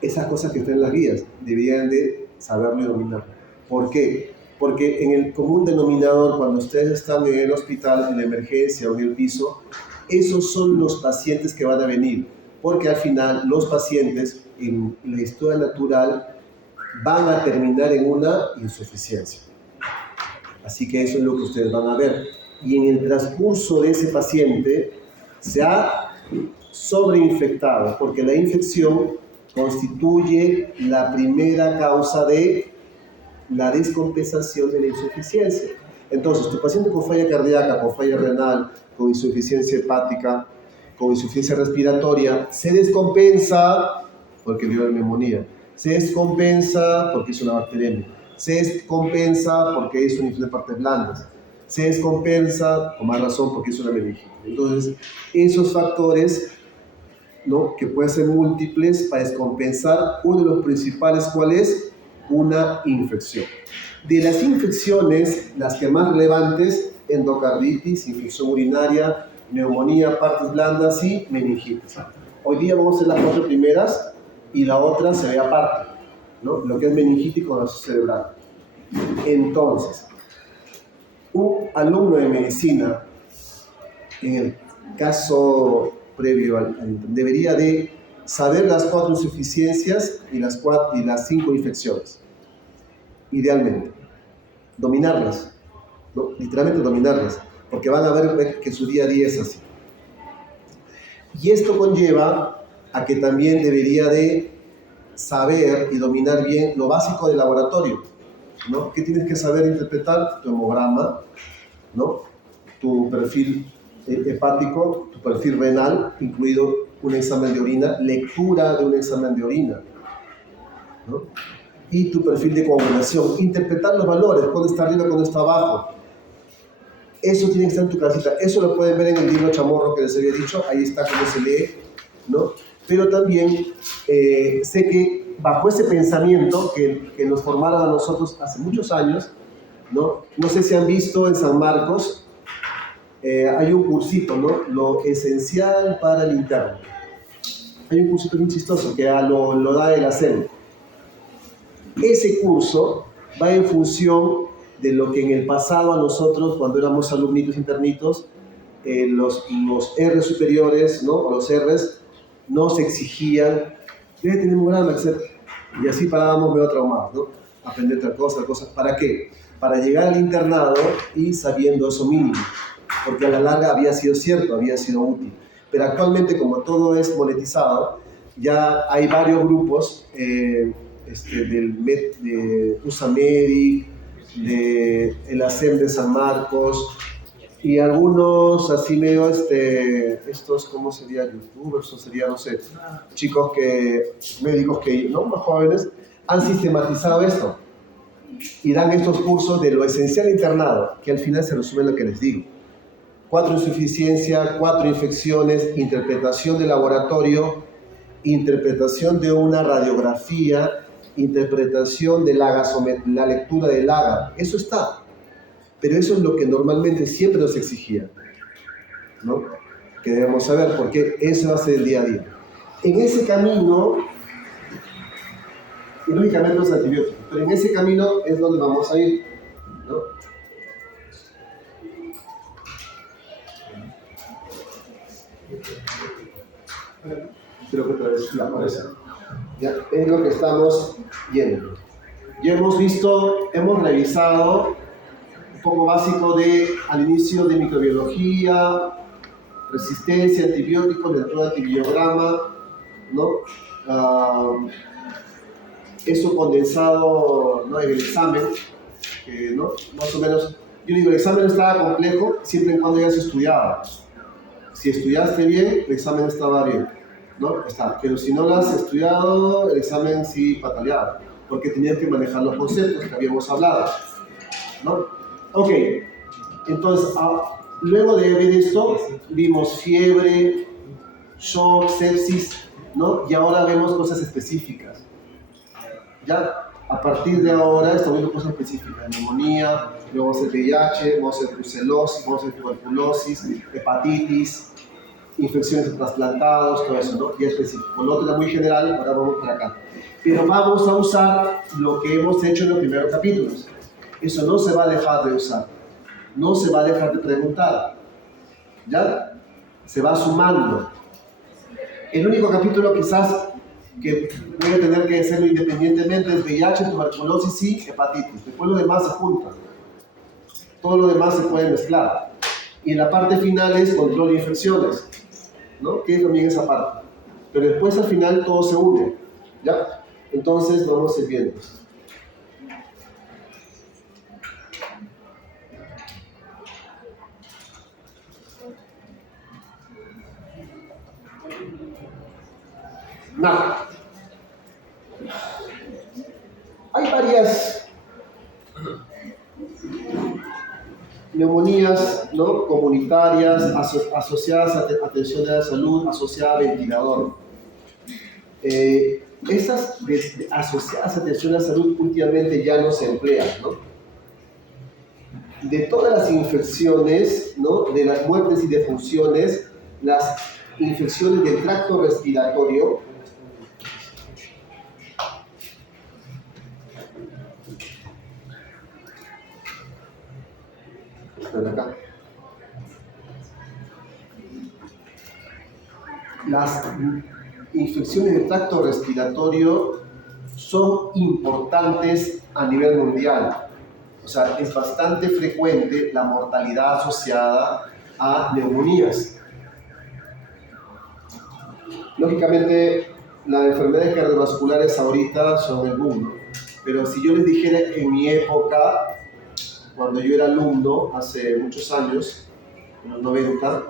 Esas cosas que están en las guías deberían de saberlo y dominarlo. ¿Por qué? Porque en el común denominador, cuando ustedes están en el hospital, en la emergencia o en el piso, esos son los pacientes que van a venir. Porque al final los pacientes en la historia natural van a terminar en una insuficiencia. Así que eso es lo que ustedes van a ver. Y en el transcurso de ese paciente se ha sobreinfectado, porque la infección constituye la primera causa de la descompensación de la insuficiencia. Entonces, tu paciente con falla cardíaca, con falla renal, con insuficiencia hepática, con insuficiencia respiratoria, se descompensa porque dio la neumonía, se descompensa porque es una bacteremia, se descompensa porque es una infección de partes blandas, se descompensa, con más razón, porque es una meningitis. Entonces, esos factores, ¿no? Que pueden ser múltiples para descompensar, uno de los principales, ¿cuál es? Una infección. De las infecciones, las que más relevantes, endocarditis, infección urinaria, neumonía, partes blandas y meningitis. Hoy día vamos a hacer las 4 primeras y la otra se ve aparte, ¿no? Lo que es meningitis con colapso cerebral. Entonces, un alumno de medicina, en el caso previo debería de saber las 4 insuficiencias y las 5 infecciones. Idealmente, dominarlas, ¿no? Literalmente dominarlas, porque van a ver que su día a día es así. Y esto conlleva a que también debería de saber y dominar bien lo básico del laboratorio, ¿no? ¿Qué tienes que saber interpretar? Tu hemograma, ¿no? Tu perfil hepático, tu perfil renal, incluido un examen de orina, lectura de un examen de orina, ¿no? Y tu perfil de coagulación, interpretar los valores, cuándo está arriba, cuándo está abajo. Eso tiene que estar en tu casita. Eso lo pueden ver en el libro Chamorro que les había dicho, ahí está cómo se lee, ¿no? Pero también sé que bajo ese pensamiento que nos formaron a nosotros hace muchos años, ¿no? No sé si han visto en San Marcos, hay un cursito, ¿no? Lo esencial para el interno. Hay un cursito muy chistoso que lo da el ASEM. Ese curso va en función de lo que en el pasado a nosotros, cuando éramos alumnitos internitos, los R superiores, ¿no? O los Rs nos exigían, debe tener un gran etc. Y así parábamos medio traumados, ¿no? Aprender otra cosa. ¿Para qué? Para llegar al internado y sabiendo eso mínimo, porque a la larga había sido cierto, había sido útil. Pero actualmente, como todo es monetizado, ya hay varios grupos de USAMEDIC, del ASEM de San Marcos, y algunos así medio, estos, ¿cómo sería? YouTubers, o sería, no sé, chicos médicos que, ¿no? Más jóvenes, han sistematizado esto y dan estos cursos de lo esencial internado, que al final se resume en lo que les digo. 4 insuficiencias, 4 infecciones, interpretación de laboratorio, interpretación de una radiografía, interpretación de la lectura del AGA. Eso está. Pero eso es lo que normalmente siempre nos exigía, ¿no? Que debemos saber, porque eso va a ser el día a día. En ese camino, y lógicamente los antibióticos, pero en ese camino es donde vamos a ir, ¿no? Creo que otra vez la aparece. Ya, es lo que estamos viendo. Ya hemos visto, hemos revisado un poco básico al inicio de microbiología, resistencia, antibióticos, dentro del antibiograma, ¿no? Eso condensado, ¿no?, en el examen, que, ¿no?, más o menos, yo digo, el examen estaba complejo siempre y cuando hayas estudiado. Si estudiaste bien, el examen estaba bien, ¿no? Pero si no lo has estudiado, el examen sí pataleaba, porque tenías que manejar los conceptos que habíamos hablado, ¿no? Ok, entonces, luego de ver esto, vimos fiebre, shock, sepsis, ¿no? Y ahora vemos cosas específicas. Ya, a partir de ahora estamos viendo cosas específicas: neumonía, luego vamos a hacer VIH, vamos a hacer brucelosis, vamos a hacer tuberculosis, hepatitis, infecciones de trasplantados, todo eso, ¿no? Y específico. Lo otro era muy general, ahora vamos para acá. Pero vamos a usar lo que hemos hecho en los primeros capítulos. Eso no se va a dejar de usar, no se va a dejar de preguntar, ¿ya? Se va sumando. El único capítulo quizás que voy a tener que hacerlo independientemente es VIH, tuberculosis y hepatitis. Después lo demás se junta. Todo lo demás se puede mezclar. Y en la parte final es control de infecciones, ¿no? Que es también esa parte. Pero después al final todo se une, ¿ya? Entonces vamos a ir viendo. Nada. Hay varias neumonías, ¿no?, comunitarias, asociadas a atención de la salud, asociadas a ventilador. Estas asociadas a atención a la salud últimamente ya no se emplean, ¿no? De todas las infecciones, ¿no?, de las muertes y defunciones, las infecciones del tracto respiratorio acá. Las infecciones del tracto respiratorio son importantes a nivel mundial. O sea, es bastante frecuente la mortalidad asociada a neumonías. Lógicamente, las enfermedades cardiovasculares ahorita son el boom, pero si yo les dijera en mi época, cuando yo era alumno, hace muchos años, en los 90,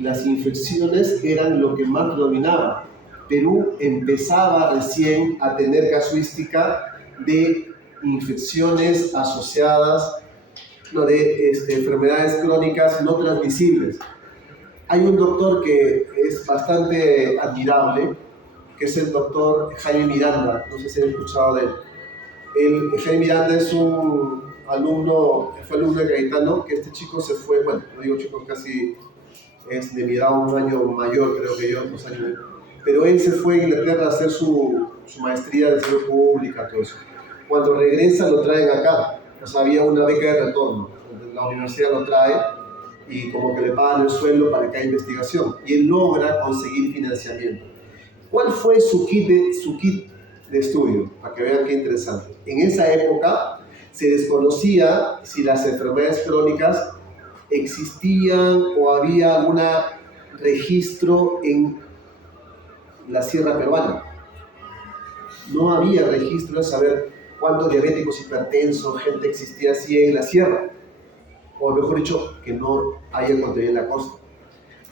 las infecciones eran lo que más predominaba. Perú empezaba recién a tener casuística de infecciones asociadas, ¿no?, de enfermedades crónicas no transmisibles. Hay un doctor que es bastante admirable, que es el doctor Jaime Miranda. No sé si han escuchado de él. Jaime Miranda es un alumno, fue alumno de Gaetano, que este chico se fue, bueno, no digo chico, casi es de mi edad, un año mayor, creo que yo, 2 años. Pero él se fue a Inglaterra a hacer su maestría de salud pública, todo eso. Cuando regresa lo traen acá. O sea, había una beca de retorno. La universidad lo trae y como que le pagan el sueldo para que haya investigación. Y él logra conseguir financiamiento. ¿Cuál fue su kit de estudio? Para que vean qué interesante. En esa época se desconocía si las enfermedades crónicas existían o había algún registro en la sierra peruana. No había registro de saber cuántos diabéticos, hipertensos, gente existía así en la sierra. O mejor dicho, que no haya contenido en la costa.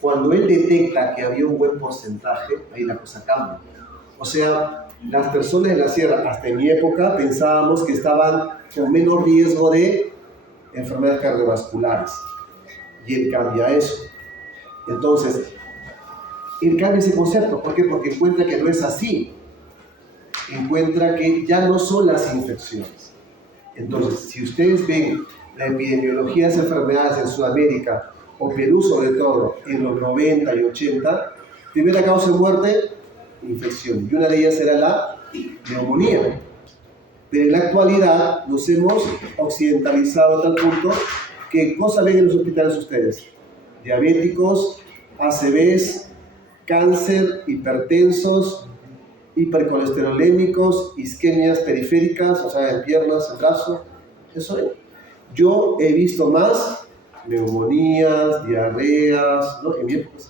Cuando él detecta que había un buen porcentaje, ahí la cosa cambia. O sea, las personas de la sierra, hasta en mi época, pensábamos que estaban con menos riesgo de enfermedades cardiovasculares. Y él cambia eso. Entonces, él cambia ese concepto. ¿Por qué? Porque encuentra que no es así. Encuentra que ya no son las infecciones. Entonces, si ustedes ven la epidemiología de esas enfermedades en Sudamérica, o Perú sobre todo, en los 90 y 80, primera causa de muerte, infecciones. Y una de ellas era la neumonía. Pero en la actualidad nos hemos occidentalizado a tal punto que ¿cosa ven en los hospitales ustedes? Diabéticos, ACVs, cáncer, hipertensos, hipercolesterolémicos, isquemias periféricas, o sea, en piernas, en brazos. Eso es. Yo he visto más neumonías, diarreas, ¿no? En mi época.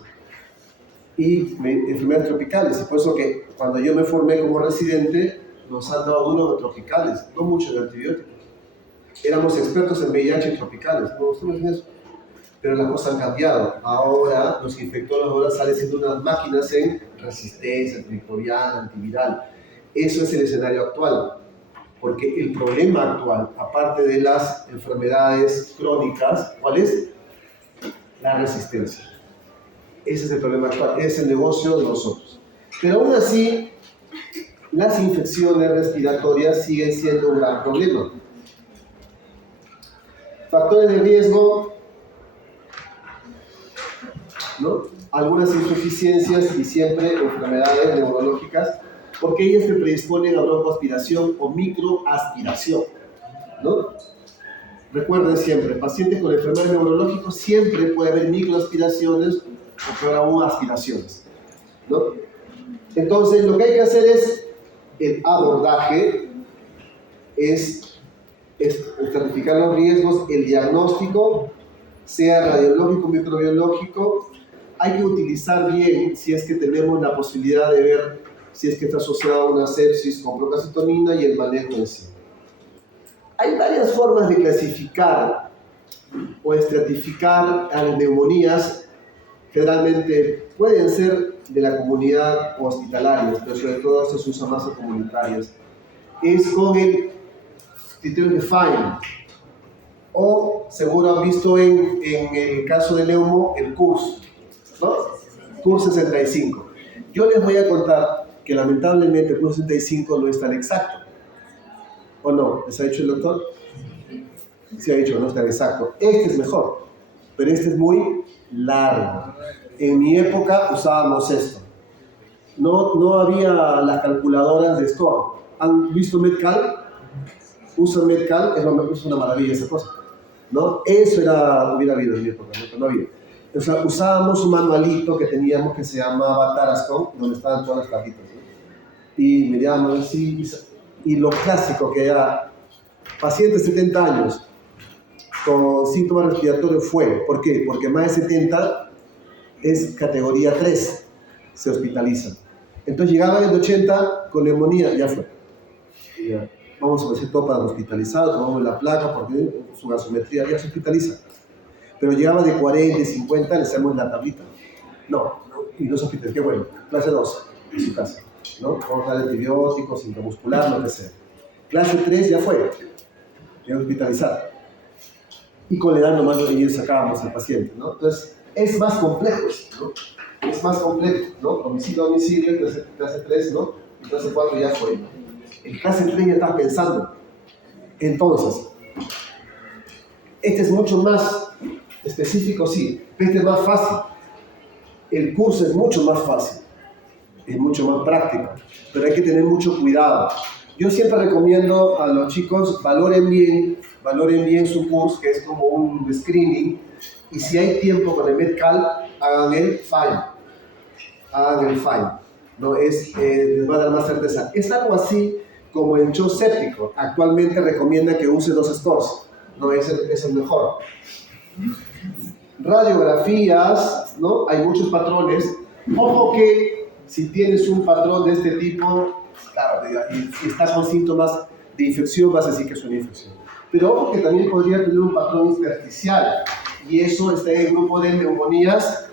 Y enfermedades tropicales. Y por eso que cuando yo me formé como residente, nos han dado duro de tropicales, no mucho de antibióticos. Éramos expertos en VIH y tropicales, ¿no? ¿Ustedes ven eso? Pero las cosas han cambiado. Ahora los infectólogos ahora salen siendo unas máquinas en resistencia antimicrobiana, antiviral. Eso es el escenario actual. Porque el problema actual, aparte de las enfermedades crónicas, ¿cuál es? La resistencia. Ese es el problema actual, es el negocio de nosotros. Pero aún así, las infecciones respiratorias siguen siendo un gran problema. Factores de riesgo, ¿no? Algunas insuficiencias y siempre enfermedades neurológicas, porque ellas se predisponen a broncoaspiración o microaspiración, ¿no? Recuerden siempre, pacientes con enfermedades neurológicas siempre puede haber microaspiraciones o peor aún aspiraciones, ¿no? Entonces lo que hay que hacer es el abordaje, es estratificar los riesgos, el diagnóstico, sea radiológico, microbiológico. Hay que utilizar bien si es que tenemos la posibilidad de ver si es que está asociado a una sepsis con procalcitonina y el manejo en sí. Hay varias formas de clasificar o estratificar a las neumonías. Generalmente pueden ser de la comunidad o hospitalarias, pero sobre todo esto se usa más en comunitarias. Es con el criterio de Fine, o seguro han visto en el caso de neumo el CURS, ¿no? CURS 65. Yo les voy a contar que lamentablemente el CURS 65 no es tan exacto. ¿O no? ¿Les ha dicho el doctor? Sí ha dicho que no es tan exacto. Este es mejor, pero este es muy largo. En mi época usábamos esto. No había las calculadoras de score. ¿Han visto Medcal? Usan Medcal, es una maravilla esa cosa, ¿no? Eso hubiera habido en mi época, no había. O sea, usábamos un manualito que teníamos que se llamaba Tarascon, donde estaban todas las tablitas, ¿no? Y mirábamos así, y lo clásico que era paciente de 70 años con síntomas respiratorios fue, ¿por qué? Porque más de 70 es categoría 3, se hospitalizan. Entonces llegaban en 80 con neumonía, ya fue. Ya. Vamos a hacer todo para hospitalizar, tomamos la placa porque su gasometría ya se hospitaliza. Pero llegaba de 40 y 50, le hacemos la tablita. No, y no se hospitaliza, qué bueno. Clase 2, en su casa, ¿no? Vamos a dar antibióticos, intramuscular, lo que sea. Clase 3 ya fue, ya hospitalizar. Y con la edad nomás sacábamos al paciente, ¿no? Entonces, es más complejo, ¿no? Es más complejo, ¿no? Domicilio, clase 3, ¿no? Y clase 4 ya fue. El clase 3 ya está pensando. Entonces, este es mucho más específico, sí, pero este es más fácil. El curso es mucho más fácil, es mucho más práctico, pero hay que tener mucho cuidado. Yo siempre recomiendo a los chicos, valoren bien su curso, que es como un screening, y si hay tiempo con el Medcal, hagan el Fine. ¿No? Les va a dar más certeza. Es algo así como el shock séptico. Actualmente recomienda que use 2 scores. No, es el mejor. Radiografías, ¿no? Hay muchos patrones. Ojo que si tienes un patrón de este tipo, claro, y si está con síntomas de infección, vas a decir que es una infección. Pero ojo que también podría tener un patrón intersticial, y eso está en el grupo de neumonías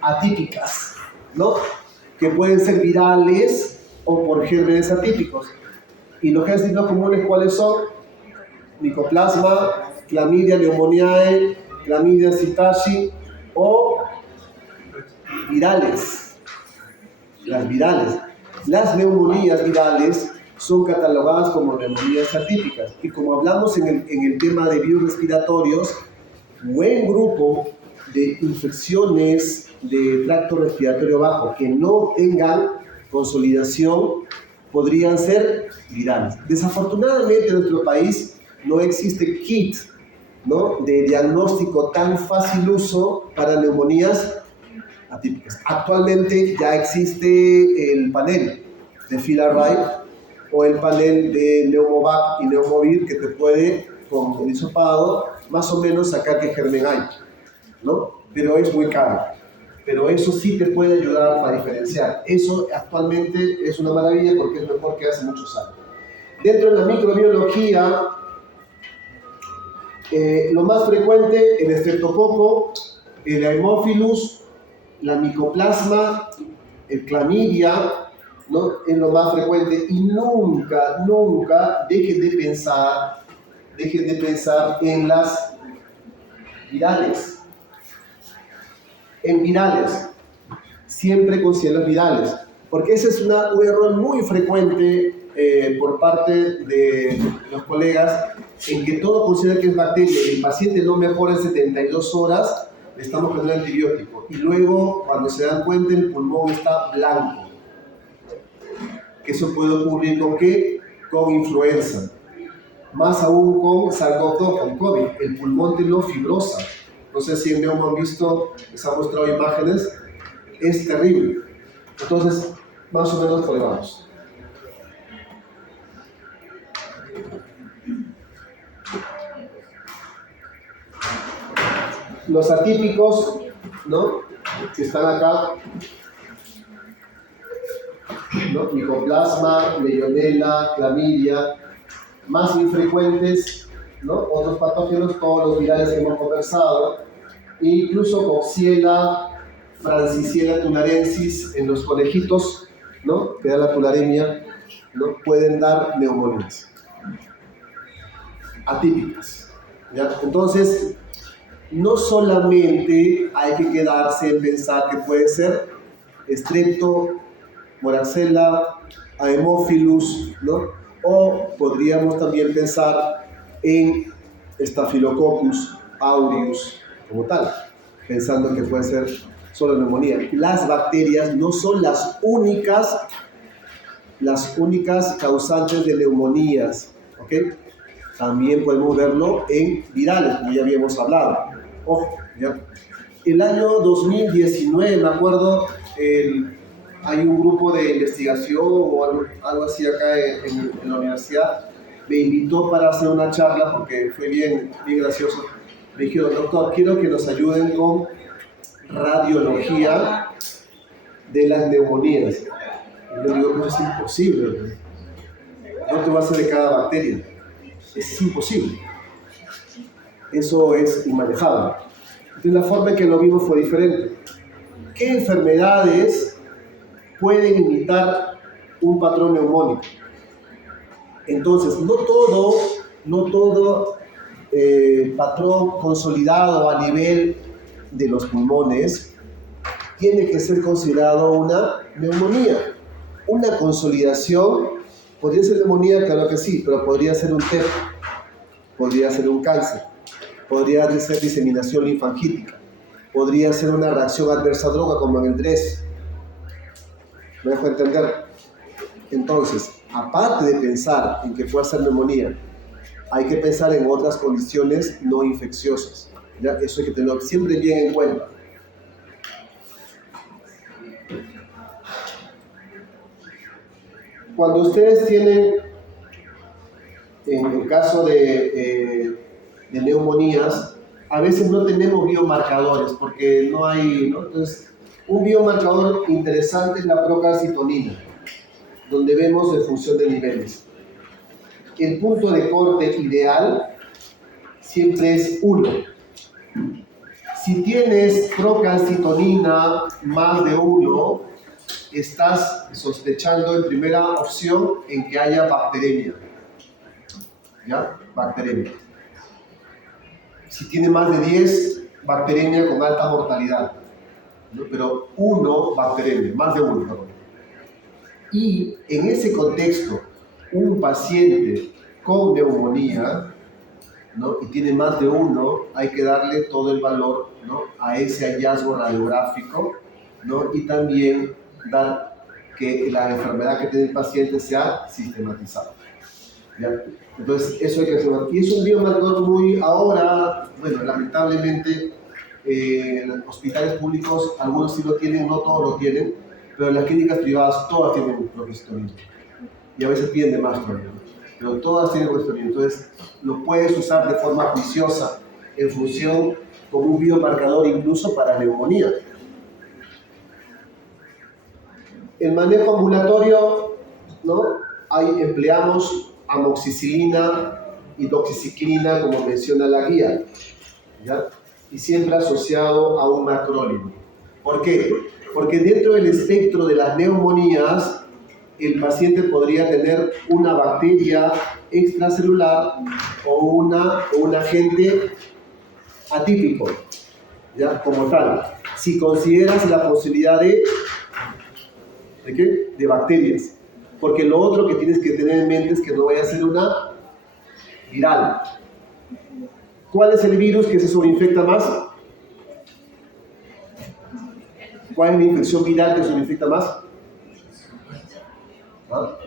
atípicas, ¿no? Que pueden ser virales o por gérmenes atípicos. Y los gérmenes no comunes, ¿cuáles son? Mycoplasma, Clamidia pneumoniae, Clamidia psittaci o virales. Las virales. Las neumonías virales son catalogadas como neumonías atípicas. Y como hablamos en el tema de virus respiratorios, buen grupo de infecciones de tracto respiratorio bajo que no tengan consolidación podrían ser virales. Desafortunadamente en nuestro país no existe kit, ¿no?, de diagnóstico tan fácil uso para neumonías atípicas. Actualmente ya existe el panel de Filarray o el panel de Neumovac y Neumovir que te puede, con el hisopado, más o menos sacar qué germen hay, ¿no? Pero es muy caro. Pero eso sí te puede ayudar a diferenciar. Eso actualmente es una maravilla porque es mejor que hace muchos años. Dentro de la microbiología, lo más frecuente, el estreptococo, el Haemophilus, la micoplasma, el clamidia, ¿no?, es lo más frecuente. Y nunca, nunca dejen de pensar en las virales. En virales, siempre consideren los virales, porque ese es un error muy frecuente por parte de los colegas, en que todo considera que es bacteria y el paciente no mejora en 72 horas, le estamos poniendo antibiótico, y luego cuando se dan cuenta el pulmón está blanco. Que eso puede ocurrir ¿con qué? Con influenza, más aún con SARS-CoV-2, con COVID, el pulmón te lo fibrosa. No sé si en Neumo han visto, les han mostrado imágenes, es terrible. Entonces, más o menos por ahí vamos. Los atípicos, ¿no?, que están acá, ¿no?, micoplasma, legionela, clamidia, más infrecuentes, ¿no?, otros patógenos, todos los virales que hemos conversado, e incluso Coxiella, Francisella tularensis en los conejitos, ¿no?, que da la tularemia, ¿no?, pueden dar neumonías atípicas, ¿ya? Entonces, no solamente hay que quedarse en pensar que puede ser Strepto, Moraxella, Haemophilus, ¿no?, o podríamos también pensar en Staphylococcus aureus como tal, pensando que puede ser solo neumonía. Las bacterias no son las únicas causantes de neumonías, ¿ok? También podemos verlo en virales, como ya habíamos hablado. Ojo, ¿ya? El año 2019, me acuerdo, hay un grupo de investigación o algo así acá en la universidad, me invitó para hacer una charla porque fue bien gracioso. Me dijeron, doctor, quiero que nos ayuden con radiología de las neumonías. Y yo digo, pues es imposible, no te va a hacer de cada bacteria, es imposible, eso es inmanejable. Entonces la forma en que lo vimos fue diferente. ¿Qué enfermedades pueden imitar un patrón neumónico? Entonces, no todo patrón consolidado a nivel de los pulmones tiene que ser considerado una neumonía. Una consolidación podría ser neumonía, claro que sí, pero podría ser un TEP, podría ser un cáncer, podría ser diseminación linfangítica, podría ser una reacción adversa a droga como en el DRES. ¿Me dejo entender? Entonces, aparte de pensar en que puede ser neumonía, hay que pensar en otras condiciones no infecciosas, ¿ya? Eso hay que tenerlo siempre bien en cuenta. Cuando ustedes tienen, en el caso de neumonías, a veces no tenemos biomarcadores porque no hay, ¿no? Entonces, un biomarcador interesante es la procalcitonina, donde vemos en función de niveles. El punto de corte ideal siempre es 1. Si tienes procalcitonina más de 1, estás sospechando en primera opción en que haya bacteremia. ¿Ya? Bacteremia. Si tiene más de 10, bacteremia con alta mortalidad, ¿no? Pero 1, bacteremia, más de 1, perdón. Y en ese contexto, un paciente con neumonía, ¿no?, y tiene más de 1, hay que darle todo el valor, ¿no?, a ese hallazgo radiográfico, ¿no?, y también dar que la enfermedad que tiene el paciente sea sistematizada. ¿Ya? Entonces, eso hay que hacer. Y es un biomarcador muy ahora, bueno, lamentablemente, en hospitales públicos, algunos sí lo tienen, no todos lo tienen, pero en las clínicas privadas todas tienen progesterona. Y a veces piden de más todavía, ¿no? Pero todas tienen progesterona. Entonces, lo puedes usar de forma juiciosa en función como un biomarcador incluso para neumonía. El manejo ambulatorio, ¿no? Empleamos amoxicilina y doxiciclina, como menciona la guía, ¿ya? Y siempre asociado a un macrólide. ¿Por qué? Porque dentro del espectro de las neumonías, el paciente podría tener una bacteria extracelular o un agente atípico, ¿ya? Como tal. Si consideras la posibilidad ¿de qué? De bacterias. Porque lo otro que tienes que tener en mente es que no vaya a ser una viral. ¿Cuál es el virus que se sobreinfecta más? ¿Cuál es la infección viral que se sobreinfecta más? ¿Ah?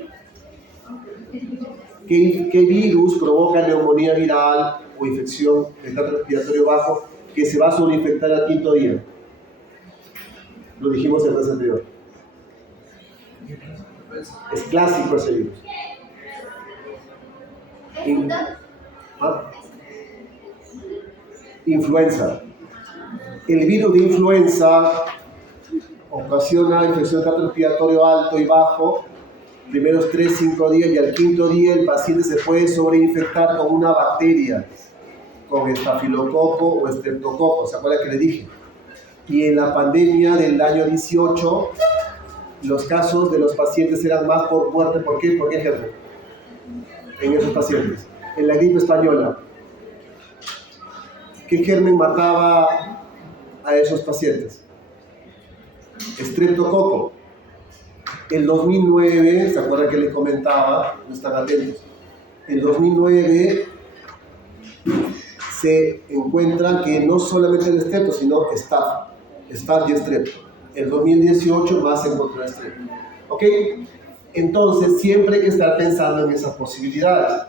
¿Qué virus provoca neumonía viral o infección del tracto respiratorio bajo que se va a sobreinfectar al quinto día? Lo dijimos en la clase anterior. Es clásico ese virus. ¿Ah? Influenza. El virus de influenza ocasiona infección del tracto respiratorio alto y bajo, primeros 3-5 días, y al quinto día el paciente se puede sobreinfectar con una bacteria, con estafilococo o estreptococo, ¿se acuerdan que le dije? Y en la pandemia del año 18, los casos de los pacientes eran más por muerte. ¿Por qué? ¿Por qué, Germán? En esos pacientes. En la gripe española, ¿qué germen mataba a esos pacientes? Estreptococo. El 2009, ¿se acuerdan que les comentaba? No están atentos. En 2009 se encuentran que no solamente el estrepto, sino staph y estrepto. En 2018 más se encontró estrepto. ¿Ok? Entonces siempre hay que estar pensando en esas posibilidades.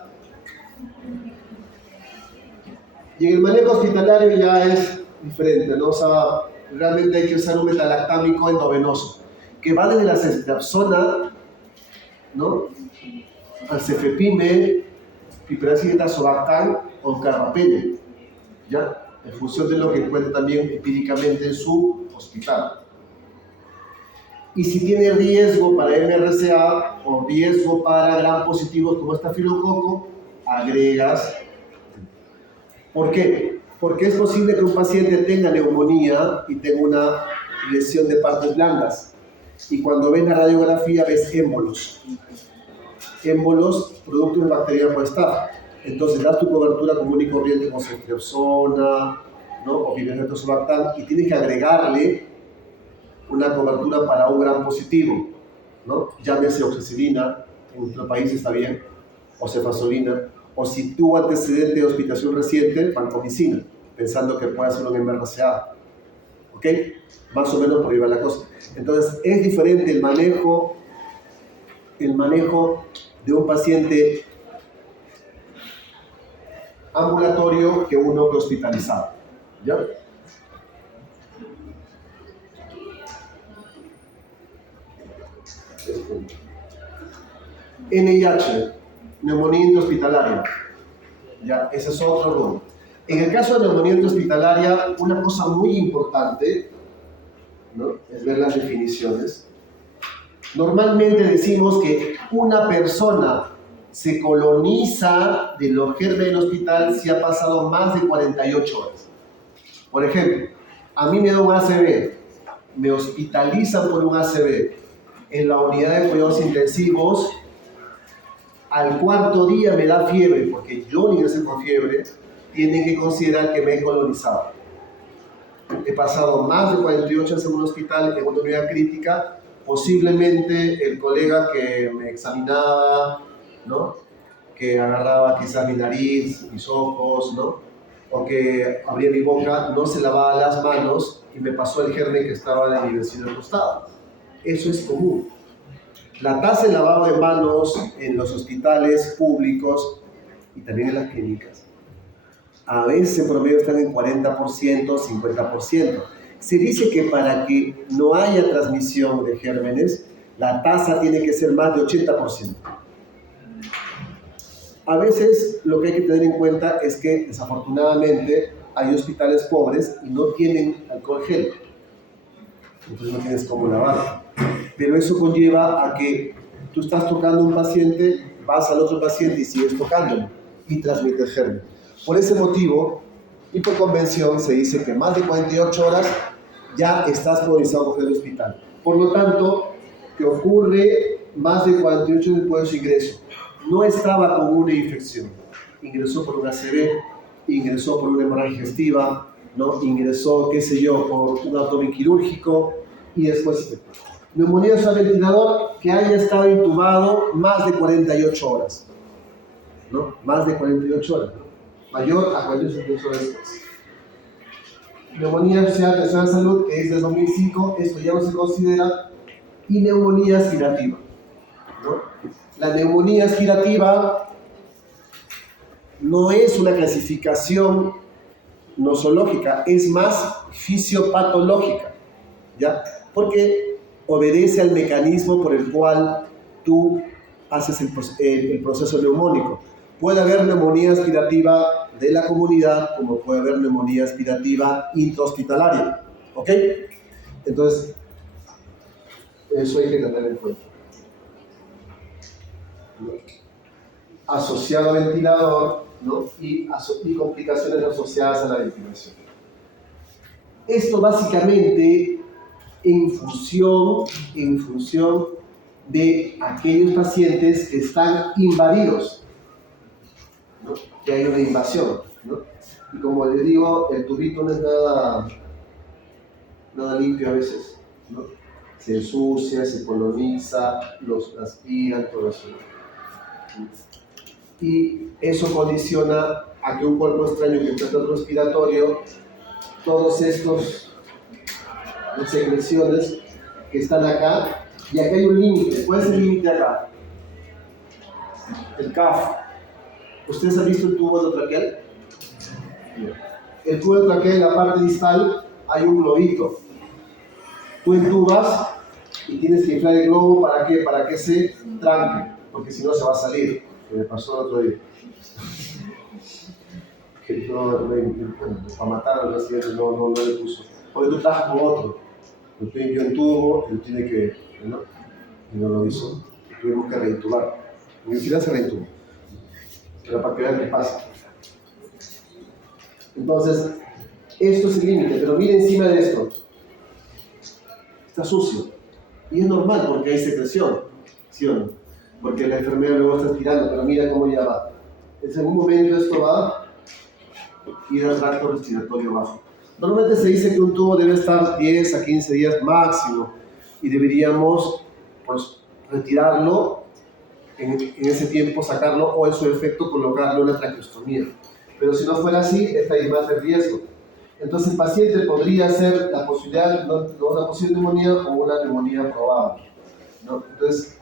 Y en el manejo hospitalario ya es diferente, ¿no? O sea, realmente hay que usar un metalactámico endovenoso, que va desde la ceftriaxona, ¿no? Al cefepime, piperacilleta, Zobactam o carbapenem, ¿ya? En función de lo que encuentre también empíricamente en su hospital. Y si tiene riesgo para MRCA o riesgo para gram positivos como estafilococo, agregas. ¿Por qué? Porque es posible que un paciente tenga neumonía y tenga una lesión de partes blandas. Y cuando ves la radiografía ves émbolos. Émbolos, producto de bacteria por staph. Entonces das tu cobertura común y corriente con ceftriaxona, ¿no? O piperacilleta, y tienes que agregarle una cobertura para un gram positivo, ¿no? Llámese oxacilina, en nuestro país está bien, o cefazolina, o si tuvo antecedente de hospitalización reciente, vancomicina, pensando que puede ser un MRCA. ¿Ok? Más o menos por ahí va la cosa. Entonces, es diferente el manejo de un paciente ambulatorio que uno que hospitalizado. ¿Ya? NIH, neumonía intrahospitalaria. Ya, ese es otro rubro. En el caso de neumonía intrahospitalaria, una cosa muy importante, ¿no?, es ver las definiciones. Normalmente decimos que una persona se coloniza de los gérmenes del hospital si ha pasado más de 48 horas. Por ejemplo, a mí me da un ACV, me hospitalizan por un ACV en la unidad de cuidados intensivos. Al cuarto día me da fiebre, porque yo ni ingresé con fiebre, tienen que considerar que me he colonizado. He pasado más de 48 horas en un hospital, en una unidad crítica, posiblemente el colega que me examinaba, ¿no?, que agarraba quizás mi nariz, mis ojos, ¿no?, o que abría mi boca, no se lavaba las manos y me pasó el germen que estaba de mi vecino al costado. Eso es común. La tasa de lavado de manos en los hospitales públicos y también en las clínicas, a veces en promedio están en 40%, 50%. Se dice que para que no haya transmisión de gérmenes, la tasa tiene que ser más de 80%. A veces lo que hay que tener en cuenta es que desafortunadamente hay hospitales pobres y no tienen alcohol gel. Entonces no tienes cómo lavar. Pero eso conlleva a que tú estás tocando a un paciente, vas al otro paciente y sigues tocándolo y transmites germen. Por ese motivo, y por convención, se dice que más de 48 horas ya estás priorizado por el hospital. Por lo tanto, que ocurre más de 48 horas después de su ingreso. No estaba con una infección, ingresó por una ACV, ingresó por una hemorragia digestiva, ¿no? Ingresó, qué sé yo, por un abdomen quirúrgico y después neumonía al ventilador que haya estado intubado más de 48 horas, ¿no? Más de 48 horas, ¿no? Mayor a 48 horas después. Neumonía asociada a atención a la salud, que es del 2005, esto ya no se considera, y neumonía aspirativa, ¿no? La neumonía aspirativa no es una clasificación nosológica, es más fisiopatológica, ¿ya? Porque obedece al mecanismo por el cual tú haces el proceso neumónico. Puede haber neumonía aspirativa de la comunidad, como puede haber neumonía aspirativa intrahospitalaria, ¿ok? Entonces, eso hay que tener en cuenta. Asociado a ventilador, ¿no? y complicaciones asociadas a la ventilación. Esto básicamente en función de aquellos pacientes que están invadidos, ¿no? Que hay una invasión, ¿no? Y como les digo, el tubito no es nada limpio a veces, ¿no? Se ensucia, se coloniza, los aspiran, todo eso. Y eso condiciona a que un cuerpo extraño que entra al respiratorio, todos estos secreciones que están acá, y acá hay un límite. ¿Cuál es el límite acá? El CAF. ¿Ustedes han visto el tubo endotraqueal? El tubo endotraqueal, en la parte distal hay un globito. Tú entubas y tienes que inflar el globo, ¿para qué? Para que se tranque, porque si no se va a salir, que me pasó el otro día. Que yo, para matar al paciente no le puso. Oye, tú estás con otro. Yo entubo, él tiene que, ¿no? Y no lo hizo. Tuvimos que reintubar. Ni siquiera se reintubó. Pero para que vean qué pasa. Entonces, esto es el límite, pero mire encima de esto. Está sucio. Y es normal porque hay secreción, ¿sí o no? Porque la enfermera luego está aspirando, pero mira cómo ya va. En algún momento esto va a ir al tracto respiratorio bajo. Normalmente se dice que un tubo debe estar 10 a 15 días máximo y deberíamos, pues, retirarlo en ese tiempo, sacarlo o en su efecto colocarlo en la traqueostomía. Pero si no fuera así, estaría más de riesgo. Entonces el paciente podría ser la posibilidad de una posible neumonía o una neumonía probable, ¿no? Entonces,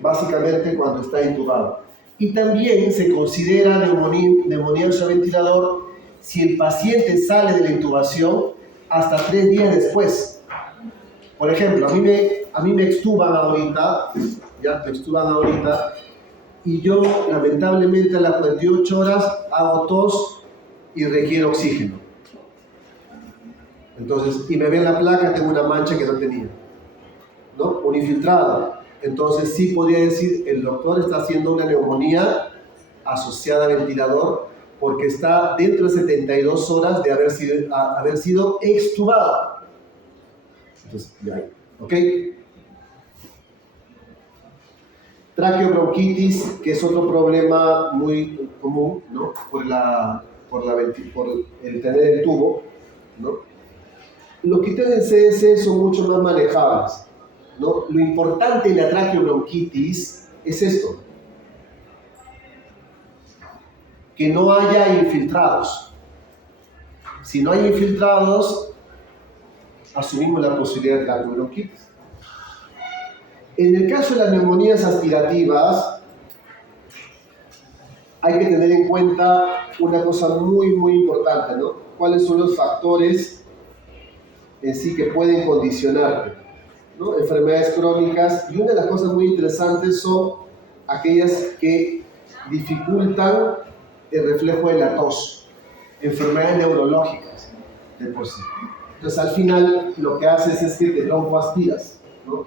básicamente cuando está intubado. Y también se considera neumonía al ventilador si el paciente sale de la intubación hasta 3 días después. Por ejemplo, a mí me extuban ahorita, y yo lamentablemente a las 48 horas hago tos y requiero oxígeno. Entonces, y me ven la placa, tengo una mancha que no tenía, ¿no? Un infiltrado. Entonces sí podría decir, el doctor está haciendo una neumonía asociada al ventilador porque está dentro de 72 horas de haber sido extubado. Entonces, ya, ¿ok? Traqueobronquitis, que es otro problema muy común, ¿no? Por el tener el tubo, ¿no? Los que tienen CS son mucho más manejables, ¿no? Lo importante en la traqueobronquitis es esto: que no haya infiltrados. Si no hay infiltrados, asumimos la posibilidad de traqueobronquitis. En el caso de las neumonías aspirativas, hay que tener en cuenta una cosa muy, muy importante, ¿no? ¿Cuáles son los factores en sí que pueden condicionarte, ¿no? Enfermedades crónicas, y una de las cosas muy interesantes son aquellas que dificultan el reflejo de la tos, enfermedades neurológicas de por sí. Entonces al final lo que haces es que te broncoaspiras, ¿no?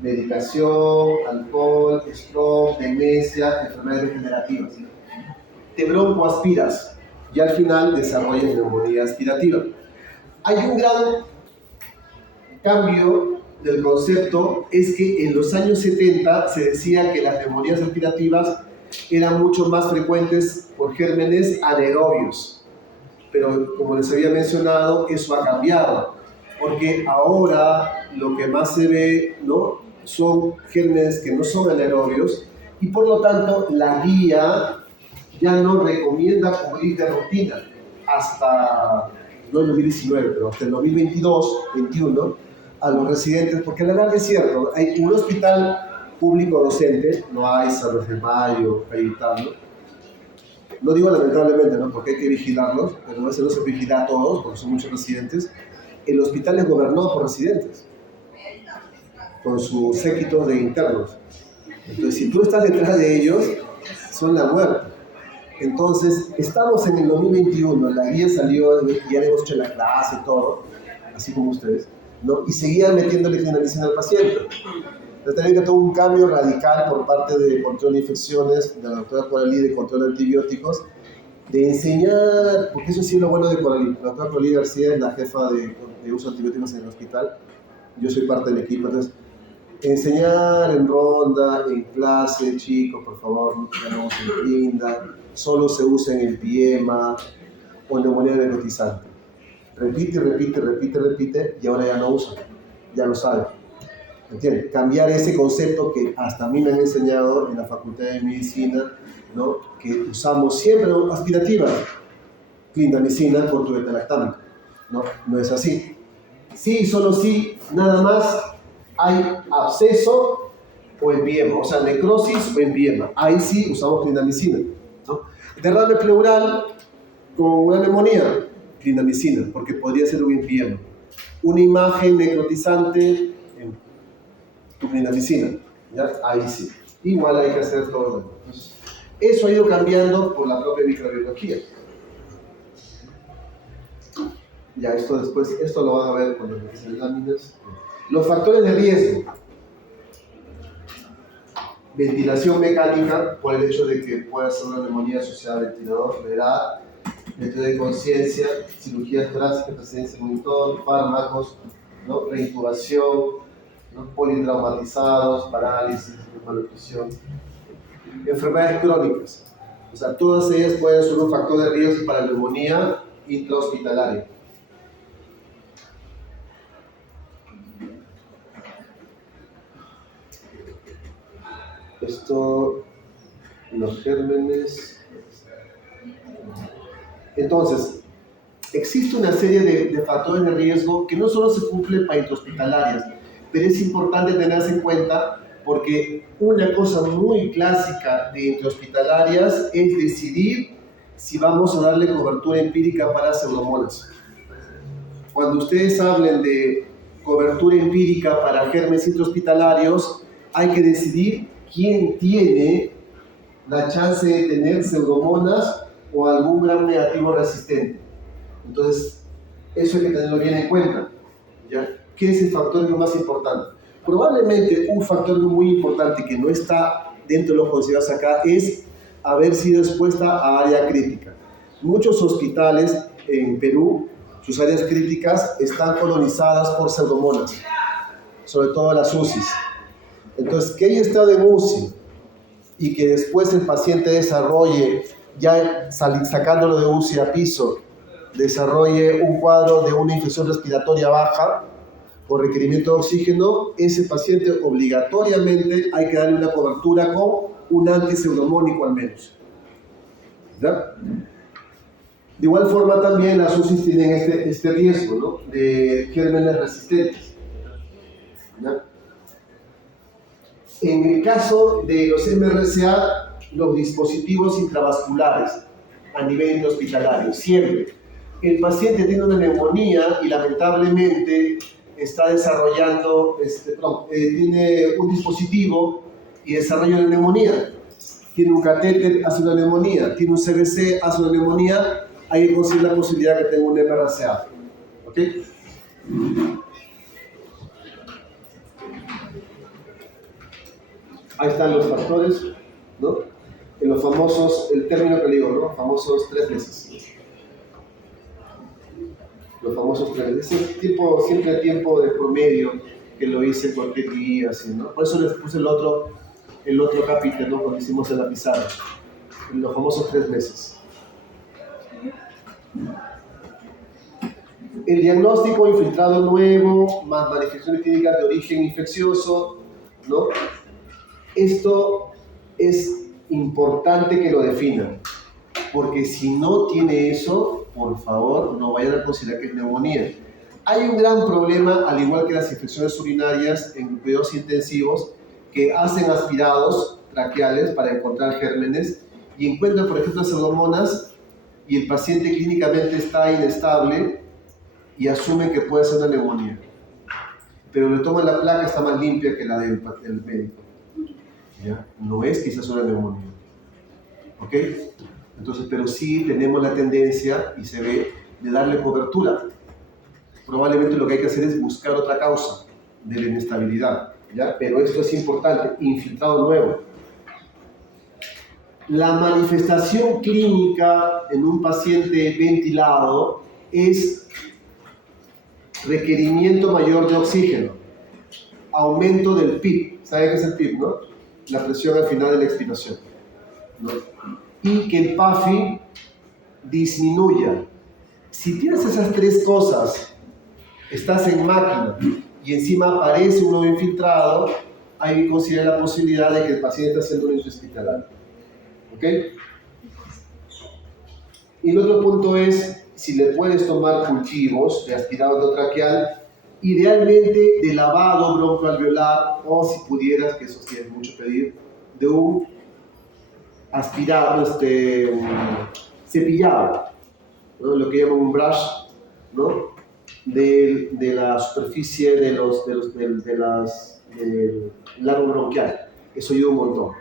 Medicación, alcohol, stroke, demencia, enfermedades degenerativas. Te broncoaspiras y al final desarrollas neumonía aspirativa. Hay un gran cambio del concepto, es que en los años 70 se decía que las neumonías aspirativas eran mucho más frecuentes por gérmenes anaerobios. Pero como les había mencionado, eso ha cambiado, porque ahora lo que más se ve, ¿no?, son gérmenes que no son anaerobios, y por lo tanto la guía ya no recomienda cubrir de rutina hasta, no el 2019, pero hasta el 2022-21 a los residentes, porque la verdad es cierto, hay un hospital público docente, no hay San Luis de Mayo, Cayetano. No digo lamentablemente, ¿no?, porque hay que vigilarlos, pero a veces no se vigila a todos, porque son muchos residentes. El hospital es gobernado por residentes, con sus séquitos de internos. Entonces, si tú estás detrás de ellos, son la muerte. Entonces, estamos en el 2021, la guía salió, ya hemos hecho la clase y todo, así como ustedes, ¿no? Y seguían metiéndole clindamicina al paciente. Entonces, también que tuvo un cambio radical por parte de control de infecciones, de la doctora Coralí, de control de antibióticos, de enseñar, porque eso sí es lo bueno de Coralí. La doctora Coralí García es la jefa de uso de antibióticos en el hospital, yo soy parte del equipo, entonces, enseñar en ronda, en clase, chicos, por favor, ya no usen clinda, solo se usa en empiema o neumonía necrotizante. Repite, repite, repite, repite, y ahora ya no usa, ya lo sabe. ¿Entiendes? Cambiar ese concepto que hasta a mí me han enseñado en la Facultad de Medicina, ¿no?, que usamos siempre aspirativas, clindamicina con tubetaláctamico. No, no es así. Sí, solo sí, nada más hay absceso o empiema, o sea, necrosis o empiema. Ahí sí usamos clindamicina, ¿no? Derrame pleural con una neumonía, clindamicina, porque podría ser un empiema. Una imagen necrotizante, clindamicina, ¿ya? Ahí sí. Igual hay que hacer todo lo demás. Entonces, eso ha ido cambiando por la propia microbiología. Ya, esto después, esto lo van a ver cuando empiecen las láminas. Los factores de riesgo. Ventilación mecánica, por el hecho de que pueda ser una neumonía asociada al ventilador, la edad, método de conciencia, cirugía torácica, presencia de monitor, fármacos, ¿no?, reintubación, ¿no?, politraumatizados, parálisis, malnutrición. Enfermedades crónicas. O sea, todas ellas pueden ser un factor de riesgo para neumonía intrahospitalaria. Esto, los gérmenes. Entonces, existe una serie de factores de riesgo que no solo se cumplen para intrahospitalarias, pero es importante tenerse en cuenta porque una cosa muy clásica de intrahospitalarias es decidir si vamos a darle cobertura empírica para pseudomonas. Cuando ustedes hablen de cobertura empírica para gérmenes intrahospitalarios, hay que decidir quién tiene la chance de tener pseudomonas o algún gram negativo resistente. Entonces, eso hay que tenerlo bien en cuenta, ¿ya? ¿Qué es el factor más importante? Probablemente un factor muy importante que no está dentro de los considerados acá es haber sido expuesta a área crítica. Muchos hospitales en Perú, sus áreas críticas están colonizadas por pseudomonas, sobre todo las UCIs. Entonces, que haya estado en UCI y que después el paciente desarrolle, ya sacándolo de UCI a piso, desarrolle un cuadro de una infección respiratoria baja o requerimiento de oxígeno, ese paciente obligatoriamente hay que darle una cobertura con un antipseudomónico al menos. ¿Ya? De igual forma también las UCIs tienen este riesgo, ¿no?, de gérmenes resistentes. ¿Ya? En el caso de los MRSA, los dispositivos intravasculares a nivel hospitalario, siempre. El paciente tiene una neumonía y lamentablemente está desarrollando, tiene un dispositivo y desarrolla una neumonía. Tiene un catéter, hace una neumonía. Tiene un CVC, hace una neumonía. Hay que considerar la posibilidad que tenga un MRSA. ¿Ok? Ahí están los factores, ¿no? En los famosos, el término que le digo, ¿no? Famosos 3 meses. Los famosos 3 meses. Siempre el tiempo de promedio que lo hice cualquier día, así, ¿no? Por eso les puse el otro capítulo, ¿no? Cuando hicimos en la pizarra. Los famosos 3 meses. El diagnóstico infiltrado nuevo, más manifestaciones clínicas de origen infeccioso, ¿no? Esto es importante que lo definan, porque si no tiene eso, por favor, no vayan a considerar que es neumonía. Hay un gran problema, al igual que las infecciones urinarias en cuidados intensivos, que hacen aspirados traqueales para encontrar gérmenes y encuentran, por ejemplo, pseudomonas y el paciente clínicamente está inestable y asumen que puede ser una neumonía. Pero le toman la placa, está más limpia que la del médico. ¿Ya? No es quizás una neumonía. ¿Ok? Entonces, pero sí tenemos la tendencia, y se ve, de darle cobertura. Probablemente lo que hay que hacer es buscar otra causa de la inestabilidad. ¿Ya? Pero esto es importante, infiltrado nuevo. La manifestación clínica en un paciente ventilado es requerimiento mayor de oxígeno, aumento del PIB. ¿Saben qué es el PIB, no? La presión al final de la expiración, ¿no? Y que el PAFI disminuya. Si tienes esas 3 cosas, estás en máquina y encima aparece un nuevo infiltrado, hay que considerar la posibilidad de que el paciente está haciendo un intrahospitalario. ¿Ok? Y el otro punto es, si le puedes tomar cultivos de aspirado endotraqueal, idealmente de lavado broncoalveolar, o si pudieras, que eso sí es mucho pedir, de un aspirado, cepillado, ¿no? Lo que llaman un brush, ¿no? De la superficie del largo bronquial. Eso ayuda un montón,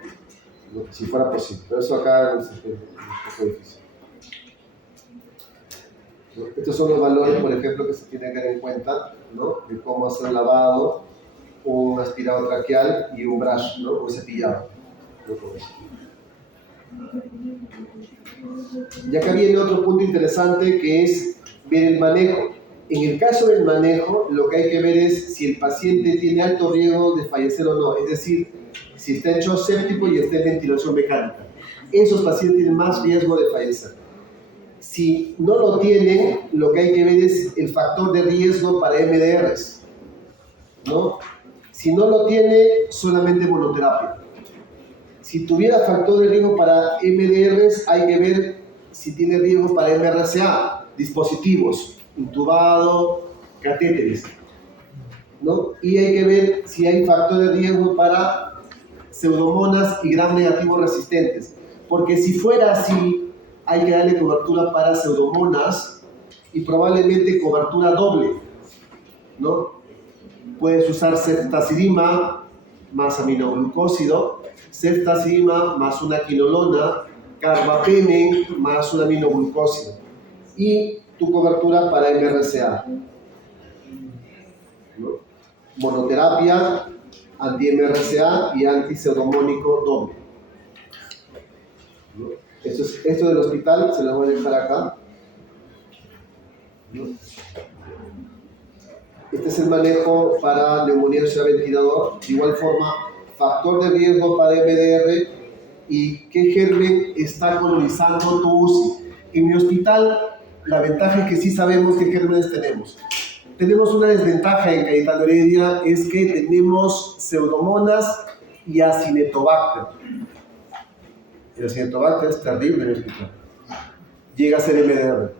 ¿no? Si fuera posible, pero eso acá es un poco difícil. ¿No? Estos son los valores, por ejemplo, que se tienen que tener en cuenta, ¿no? De cómo hacer lavado, un aspirado traqueal y un brush, ¿no? Un cepillado. Y acá viene otro punto interesante, que es ver el manejo. En el caso del manejo, lo que hay que ver es si el paciente tiene alto riesgo de fallecer o no, es decir, si está en shock séptico y está en ventilación mecánica. Esos pacientes tienen más riesgo de fallecer. Si no lo tienen, lo que hay que ver es el factor de riesgo para MDRs, ¿no? Si no lo tiene, solamente monoterapia. Si tuviera factor de riesgo para MDRs, hay que ver si tiene riesgo para MRSA, dispositivos, intubado, catéteres, ¿no? Y hay que ver si hay factor de riesgo para pseudomonas y gram negativos resistentes. Porque si fuera así, hay que darle cobertura para pseudomonas y probablemente cobertura doble, ¿no? Puedes usar ceftazidima más aminoglucósido, ceftazidima más una quinolona, carbapenem más un aminoglucósido y tu cobertura para MRSA, ¿no? Monoterapia, anti-MRSA y anti-pseudomónico doble, ¿no? Esto del hospital se lo voy a dejar acá, ¿no? Este es el manejo para neumonía de ventilador. De igual forma, factor de riesgo para MDR y qué germen está colonizando tu UCI. En mi hospital, la ventaja es que sí sabemos qué gérmenes tenemos. Tenemos una desventaja en Cayetano Heredia, es que tenemos pseudomonas y acinetobacter. El acinetobacter es terrible en el hospital. Llega a ser MDR.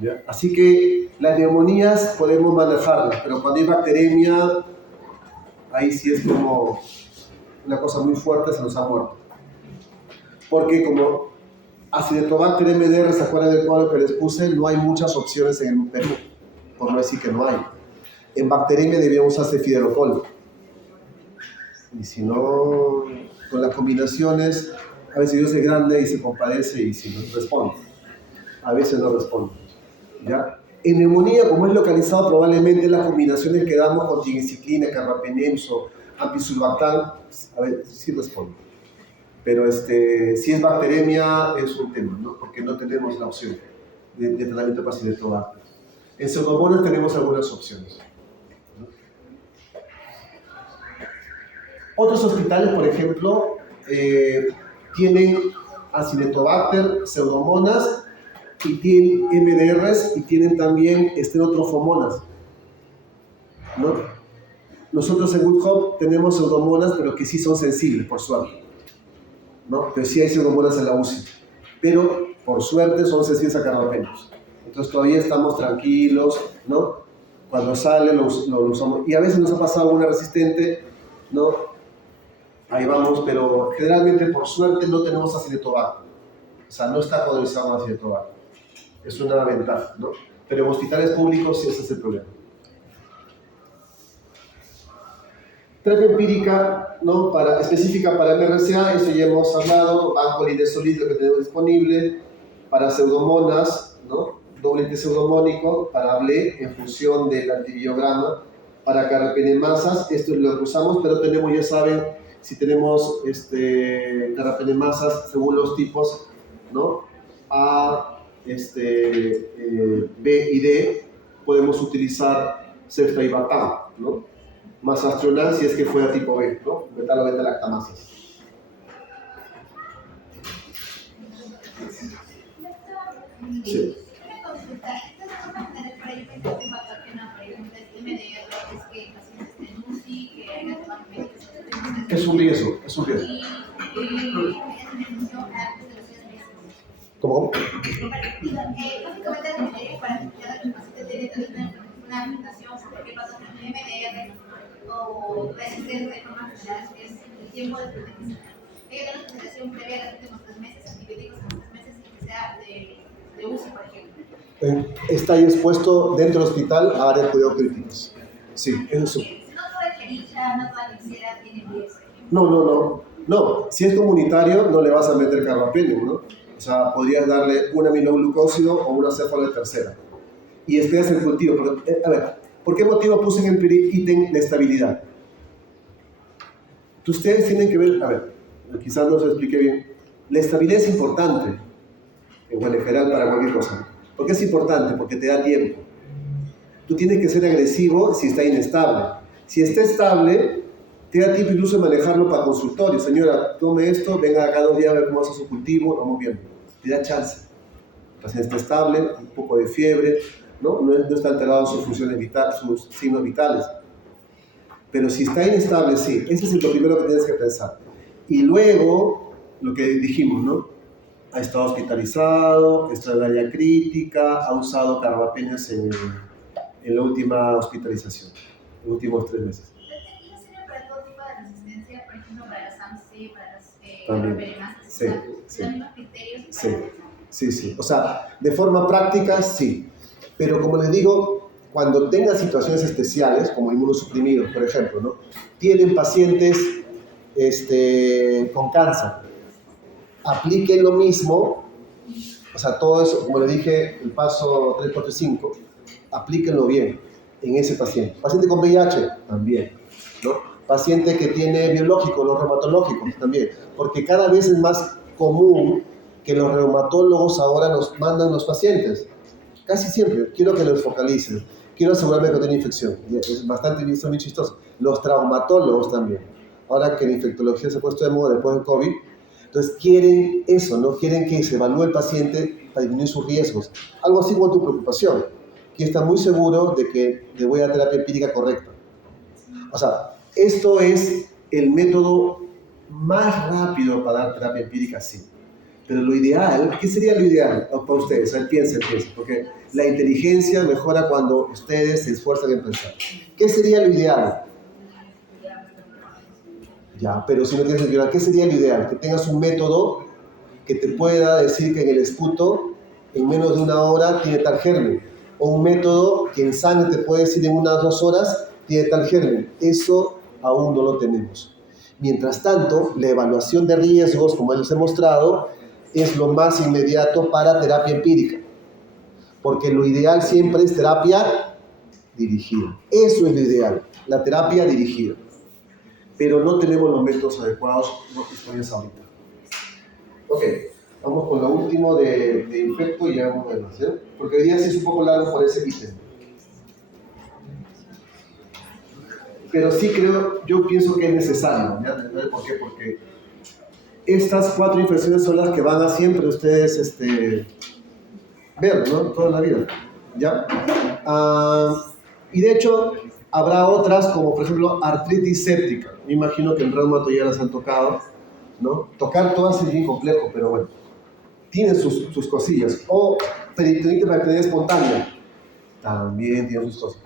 ¿Ya? Así que las neumonías podemos manejarlas, pero cuando hay bacteremia ahí sí es como una cosa muy fuerte, se nos ha muerto. Porque como Acinetobacter MDR, ¿se acuerdan del cuadro que les puse? No hay muchas opciones en el Perú, por no decir que no hay. En Bacteremia debíamos usar Cefiderocol. Y si no, con las combinaciones, a veces Dios es grande y se compadece y si no responde. A veces no responde. ¿Ya? En neumonía, como es localizado, probablemente las combinaciones que damos con tigenciclina, carbapenems o ampicillin, a ver, sí responde. Pero si es bacteremia es un tema, ¿no? Porque no tenemos la opción de tratamiento para Acinetobacter. En pseudomonas tenemos algunas opciones, ¿no? Otros hospitales, por ejemplo, tienen Acinetobacter, pseudomonas, y tienen MDRs y tienen también estenotrofomonas, ¿no? Nosotros en Good Hope tenemos pseudomonas, pero que sí son sensibles, por suerte, ¿no? Pero sí hay pseudomonas en la UCI, pero por suerte son sensibles a carbapenems. Entonces todavía estamos tranquilos, ¿no? Cuando sale lo usamos, y a veces nos ha pasado una resistente, ¿no? Ahí vamos, pero generalmente por suerte no tenemos Acinetobacter, o sea, no está cauterizado con Acinetobacter. Es una ventaja, ¿no? Pero en hospitales públicos sí ese es el problema. Terapia empírica, ¿no? Específica para MRSA, eso ya hemos hablado, banco lidesolid, lo que tenemos disponible, para pseudomonas, ¿no? Doble pseudomónico, para BLE, en función del antibiograma, para carrapenemasas, esto es lo que usamos, pero tenemos, ya saben, si tenemos carrapenemasas según los tipos, ¿no? A, B y D, podemos utilizar ceftriaxone, ¿no? Más astronal si es que fuera tipo B, ¿no? Beta-lactamasas. Sí. Es un riesgo, es un riesgo. ¿Cómo? Básicamente, para que el paciente tiene una afectación, ¿qué pasa con el MDR o resistencia de forma general? Es el tiempo de protección. Hay que tener una presentación previa de los últimos 3 meses, antibióticos en los 3 meses, y que sea de uso, por ejemplo. Está ahí expuesto dentro del hospital a áreas de cuidado críticos. Sí, eso sí. No toda chericha, no toda lixera tiene riesgo. No, si es comunitario no le vas a meter carbapenem, ¿no? O sea, podrías darle un aminoglucósido o una céfalo de tercera. Y esperas el cultivo. Pero, a ver, ¿por qué motivo puse en el ítem de estabilidad? Ustedes tienen que ver, a ver, quizás no se explique bien. La estabilidad es importante, en general para cualquier cosa. ¿Por qué es importante? Porque te da tiempo. Tú tienes que ser agresivo si está inestable. Si está estable, te da tiempo incluso de manejarlo para consultorio. Señora, tome esto, venga acá 2 días a ver cómo hace su cultivo, vamos viendo. Te da chance. El paciente está estable, un poco de fiebre, no está alterado sus funciones vitales, sus signos vitales. Pero si está inestable, sí. Ese es lo primero que tienes que pensar. Y luego, lo que dijimos, ¿no? Ha estado hospitalizado, está en área crítica, ha usado carbapenems en la última hospitalización, en los últimos 3 meses. ¿No sirve para todo tipo de resistencia? Por ejemplo, para las AMC, para las carbapenemasas. Sí. ¿Los mismos criterios? Sí. O sea, de forma práctica, sí. Pero como les digo, cuando tengan situaciones especiales, como inmunosuprimidos, por ejemplo, ¿no? Tienen pacientes con cáncer, apliquen lo mismo, o sea, todo eso, como les dije, el paso 3, 4, 5, aplíquenlo bien en ese paciente. Paciente con VIH, también, ¿no? Paciente que tiene biológicos, los reumatológicos, también, porque cada vez es más común que los reumatólogos ahora nos mandan los pacientes. Casi siempre, quiero que los focalicen, quiero asegurarme que no tiene infección. Es bastante, son muy chistosos. Los traumatólogos también. Ahora que la infectología se ha puesto de moda después del COVID, entonces quieren eso, ¿no? Quieren que se evalúe el paciente para disminuir sus riesgos. Algo así como tu preocupación, que está muy seguro de que le voy a dar terapia empírica correcta. O sea, esto es el método más rápido para dar terapia empírica, sí. Pero lo ideal, ¿qué sería lo ideal para ustedes? Piensen, porque la inteligencia mejora cuando ustedes se esfuerzan en pensar. ¿Qué sería lo ideal? Ya, pero si no tienes el ideal, ¿qué sería lo ideal? Que tengas un método que te pueda decir que en el esputo, en menos de 1 hora, tiene tal germen. O un método que en sangre te puede decir en unas 2 horas, tiene tal germen. Eso aún no lo tenemos. Mientras tanto, la evaluación de riesgos, como les he mostrado, es lo más inmediato para terapia empírica. Porque lo ideal siempre es terapia dirigida. Eso es lo ideal, la terapia dirigida. Pero no tenemos los métodos adecuados, no estoy ahorita. Ok, vamos con lo último de infecto y ya vamos a ver, ¿sí? Porque hoy día sí es un poco largo por ese ítem. Pero sí creo, yo pienso que es necesario, ¿ya? ¿Por qué? Porque estas 4 infecciones son las que van a siempre ustedes ver, ¿no? Toda la vida, ¿ya? Y de hecho, habrá otras como por ejemplo artritis séptica. Me imagino que en reumato ya las han tocado, ¿no? Tocar todas es bien complejo, pero bueno, tienen sus cosillas. O peritonitis bacteriana espontánea, también tiene sus cosas.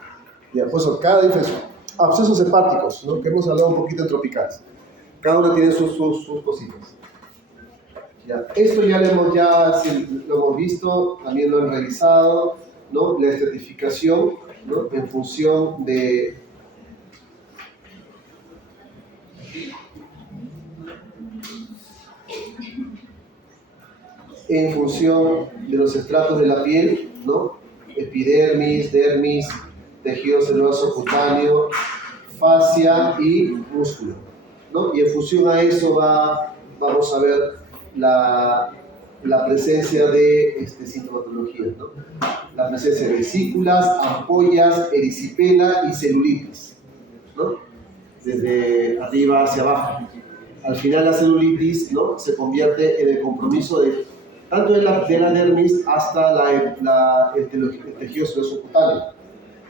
Ya, pues cada infección. Abscesos hepáticos, ¿no? Que hemos hablado un poquito en tropicales. Cada una tiene sus cositas. Ya. Esto ya lo hemos visto, también lo han revisado, ¿no? La estratificación, ¿no? En función de los estratos de la piel, ¿no? Epidermis, dermis, tejido celuloso cutáneo, fascia y músculo, ¿no? Y en función a eso vamos a ver la presencia de sintomatologías, ¿no? La presencia de vesículas, ampollas, erisipela y celulitis, ¿no? Desde arriba hacia abajo. Al final la celulitis, ¿no? Se convierte en el compromiso tanto de la dermis hasta el tejido celuloso cutáneo.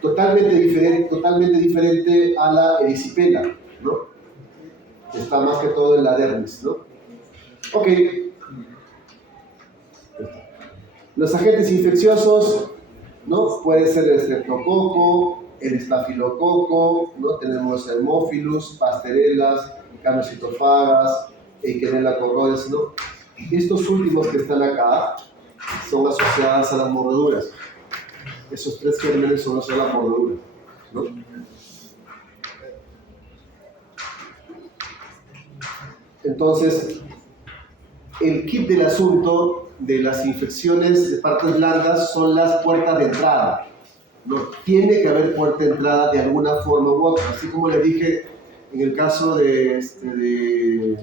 Totalmente diferente a la erisipela, ¿no? Está más que todo en la dermis, ¿no? Ok. Los agentes infecciosos, ¿no? Puede ser el streptococo, el estafilococo, ¿no? Tenemos Haemophilus, pasterelas, canocitofagas, Eikenella corroides, ¿no? Estos últimos que están acá son asociadas a las mordeduras. Esos 3 gérmenes son asociados a las mordeduras, ¿no? Entonces, el kit del asunto de las infecciones de partes blandas son las puertas de entrada, ¿no? Tiene que haber puerta de entrada de alguna forma u otra, así como les dije en el caso de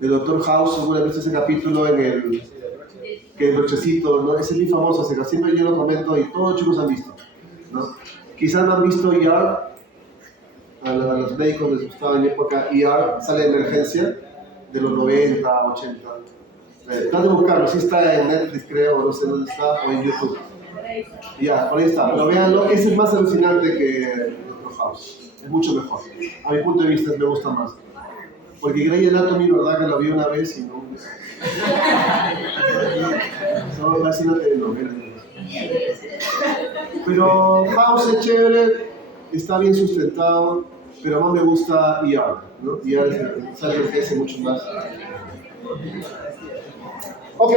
Dr. House, seguro viste ese capítulo que el brochecito, ¿no? Ese es muy famoso, siempre yo lo comento y todos los chicos han visto, ¿no? Quizás no han visto ER, a los médicos les gustaba en la época ER, sale de emergencia, de los 90, 80. Trata de buscarlo, sí está en Netflix creo, no sé dónde está, o en YouTube. Ya, por ahí está, pero véanlo, ese es más alucinante que Dr. House, es mucho mejor. A mi punto de vista me gusta más. Porque Grey Anatomy, verdad que lo vi una vez y no... Solo casi no te novela. Pero House es chévere, está bien sustentado, pero más me gusta ER, ¿no? ER sale que hace mucho más. Ok.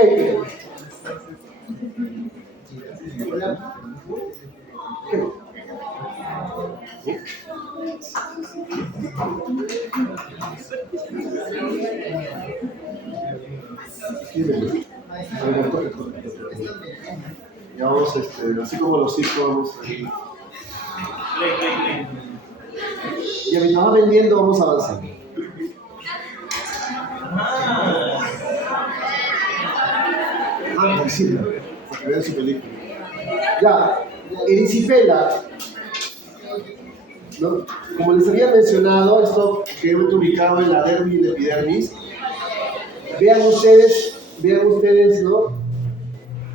Ya vamos, así como los hijos, vamos ahí. Y a mi mamá vendiendo, vamos avanzando. Sí, porque vean su película. Ya, erisipela, ¿no? Como les había mencionado, esto quedó ubicado en la dermis y la epidermis. Vean ustedes, ¿no?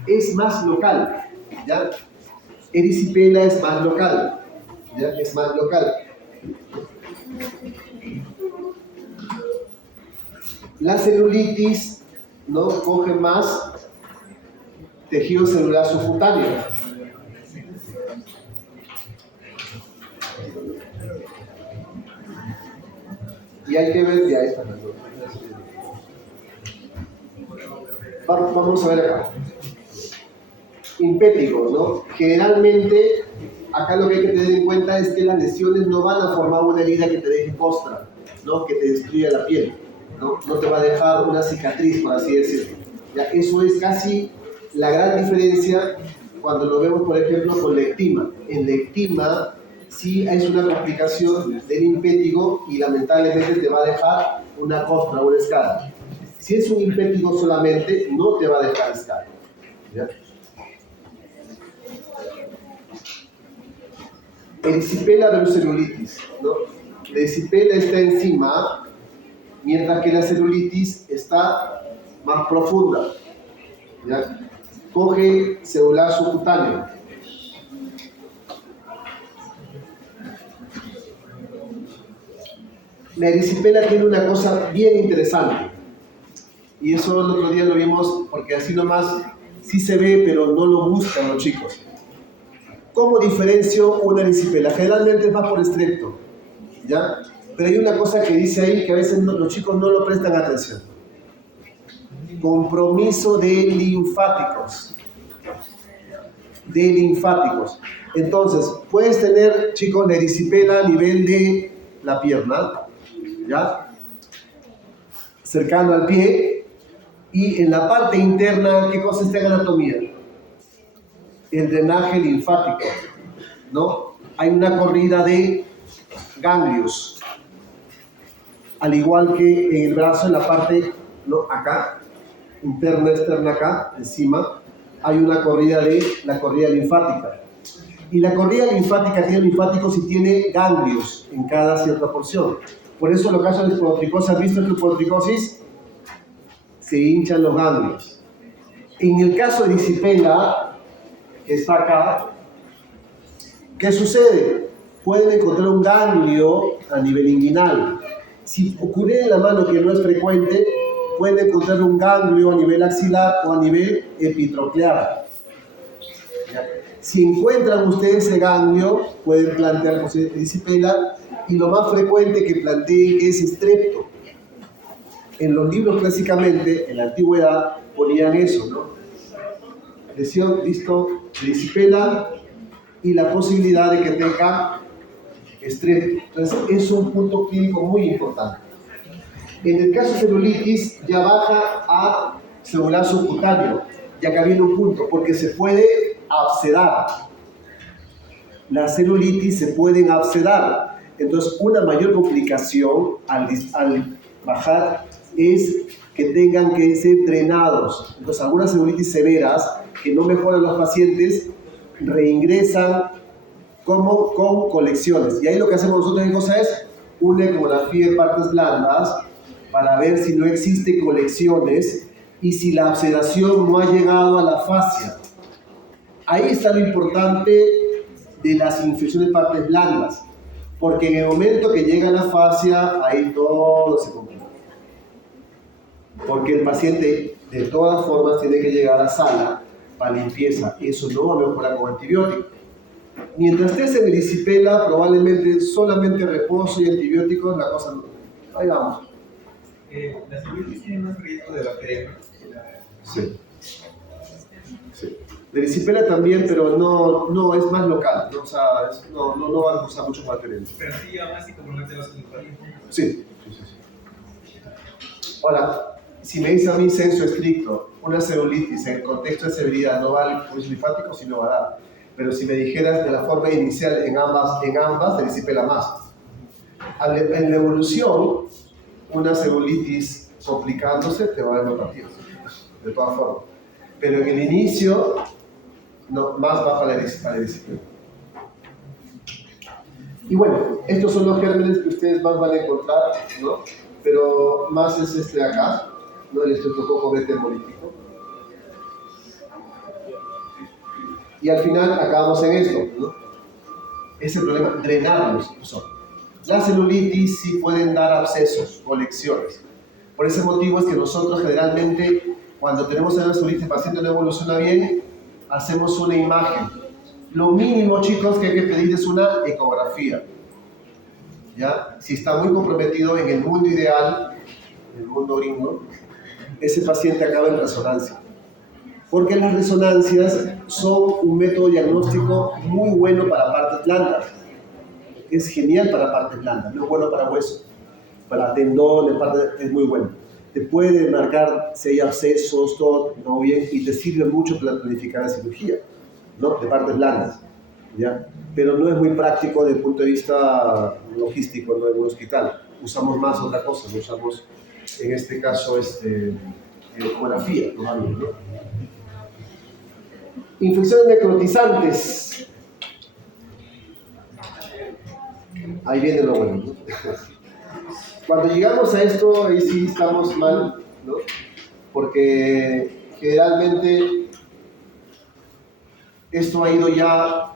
Es más local, ¿ya? Erisipela es más local, ¿ya? Es más local. La celulitis, ¿no? Coge más tejido celular subcutáneo. Y hay que ver, ya está. Vamos a ver acá. Impéticos, ¿no? Generalmente, acá lo que hay que tener en cuenta es que las lesiones no van a formar una herida que te deje costra, ¿no? Que te destruya la piel, ¿no? No te va a dejar una cicatriz, por así decirlo. ¿Ya? Eso es casi la gran diferencia cuando lo vemos, por ejemplo, con la ectima. En la ectima sí es una complicación del impétigo y lamentablemente te va a dejar una costra, una escala. Si es un impétigo solamente, no te va a dejar escala. ¿Ya? Erisipela versus celulitis, ¿no? La erisipela está encima, mientras que la celulitis está más profunda. ¿Ya? Coge celular subcutáneo. La erisipela tiene una cosa bien interesante. Y eso el otro día lo vimos porque así nomás sí se ve, pero no lo buscan los chicos. ¿Cómo diferencio una erisipela? Generalmente es más por estrepto, ¿ya? Pero hay una cosa que dice ahí que a veces los chicos no lo prestan atención. Compromiso de linfáticos. De linfáticos. Entonces, puedes tener, chicos, la erisipela a nivel de la pierna, ¿ya? Cercano al pie. Y en la parte interna, ¿qué cosa está en anatomía? El drenaje linfático, ¿no? Hay una corrida de ganglios, al igual que en el brazo, en la parte, ¿no? Acá, interna, externa acá, encima, hay una corrida de la corrida linfática. Y la corrida linfática tiene linfáticos y tiene ganglios en cada cierta porción. Por eso en los casos de esporotricosis, ¿has visto que esporotricosis? Se hinchan los ganglios. En el caso de erisipela, que está acá, ¿qué sucede? Pueden encontrar un ganglio a nivel inguinal. Si ocurre en la mano que no es frecuente, pueden encontrar un ganglio a nivel axilar o a nivel epitroclear. Si encuentran ustedes ese ganglio, pueden plantear erisipela, y lo más frecuente que planteen es estrepto. En los libros clásicamente, en la antigüedad, ponían eso, ¿no? Lesión, listo, erisipela y la posibilidad de que tenga estrepto. Entonces, es un punto clínico muy importante. En el caso de celulitis, ya baja a celular subcutáneo, ya que viene un punto, porque se puede abscedar. La celulitis se pueden abscedar. Entonces, una mayor complicación al bajar es que tengan que ser drenados. Entonces, algunas celulitis severas que no mejoran los pacientes reingresan como con colecciones. Y ahí lo que hacemos nosotros, ¿qué cosa es? Una ecografía de partes blandas para ver si no existen colecciones y si la abscedación no ha llegado a la fascia. Ahí está lo importante de las infecciones de partes blandas, porque en el momento que llega a la fascia, ahí todo se complica. Porque el paciente de todas formas tiene que llegar a la sala para limpieza. Eso no va a mejorar con antibiótico. Mientras estés en erisipela, probablemente solamente reposo y antibióticos, la cosa no. Ahí vamos. ¿La celulitis tiene más riesgo de bacteria? Sí. Sí. La erisipela también, pero no es más local, ¿no? O sea, no van a usar muchos materiales. Pero sí lleva más y componente de los linfáticos. Sí. Ahora, si me dice a mí censo estricto, una celulitis en el contexto de severidad no va al flujo linfático, sí no va a dar. Pero si me dijeras de la forma inicial en ambas, la erisipela más. En la evolución, una celulitis complicándose te va a dar hemopatía, de todas formas. Pero en el inicio, no, más va para la erisipela. Y bueno, estos son los gérmenes que ustedes más van a encontrar, ¿no? Pero más es este de acá, ¿no? El estreptococo beta hemolítico. Y al final acabamos en esto, ¿no? Ese problema, drenarlos. La celulitis sí pueden dar abscesos o lecciones. Por ese motivo es que nosotros generalmente, cuando tenemos una celulitis, el paciente no evoluciona bien, hacemos una imagen. Lo mínimo, chicos, que hay que pedir es una ecografía. ¿ya? Si está muy comprometido en el mundo ideal, en el mundo gringo, ese paciente acaba en resonancia. Porque las resonancias son un método diagnóstico muy bueno para partes blandas. Es genial para partes blandas, no es bueno para huesos. Para tendones, es muy bueno. Te puede marcar si hay abscesos, todo, ¿no? Bien, y te sirve mucho para planificar la cirugía, ¿no? De partes blandas, ¿ya? Pero no es muy práctico desde el punto de vista logístico, ¿no? En un hospital. Usamos más otra cosa, no usamos, en este caso, ecografía, ¿no? Infecciones necrotizantes. Ahí viene lo bueno, ¿no? Cuando llegamos a esto, ahí sí estamos mal, ¿no? Porque generalmente esto ha ido ya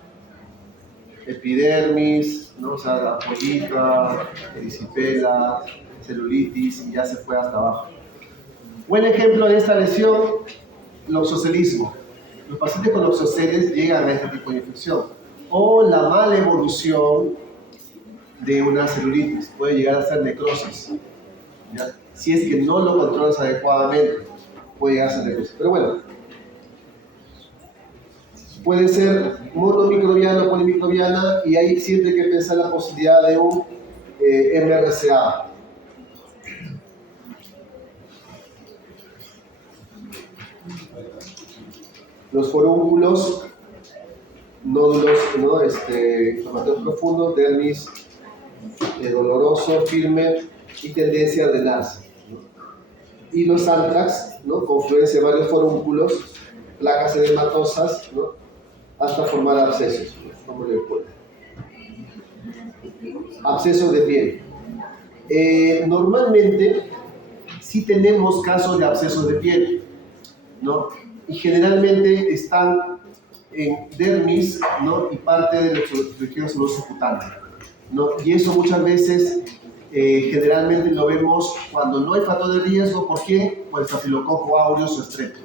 epidermis, ¿no? O sea, la pollita, erisipela, celulitis, y ya se fue hasta abajo. Buen ejemplo de esta lesión, loxocelismo. Los pacientes con loxoceles llegan a este tipo de infección. O la mala evolución de una celulitis, puede llegar a ser necrosis, ¿ya? Si es que no lo controlas adecuadamente, puede llegar a ser necrosis. Pero bueno, puede ser monomicrobiana o polimicrobiana, y ahí siempre hay que pensar la posibilidad de un MRCA. Los forúnculos, nódulos, ¿no? Inflamatorios profundos, dermis doloroso, firme y tendencia a ordenarse, ¿no? Y los antrax, ¿no? Confluencia de varios forúnculos, placas edematosas, ¿no? Hasta formar abscesos, ¿no? Como le recuerdo. Abscesos de piel. Normalmente sí tenemos casos de abscesos de piel, ¿no? Y generalmente están en dermis, ¿no? Y parte de los tejidos seloso cutáneo, ¿no? Y eso muchas veces, generalmente lo vemos cuando no hay factor de riesgo. ¿Por qué? Por el Staphylococcus aureus o Strep.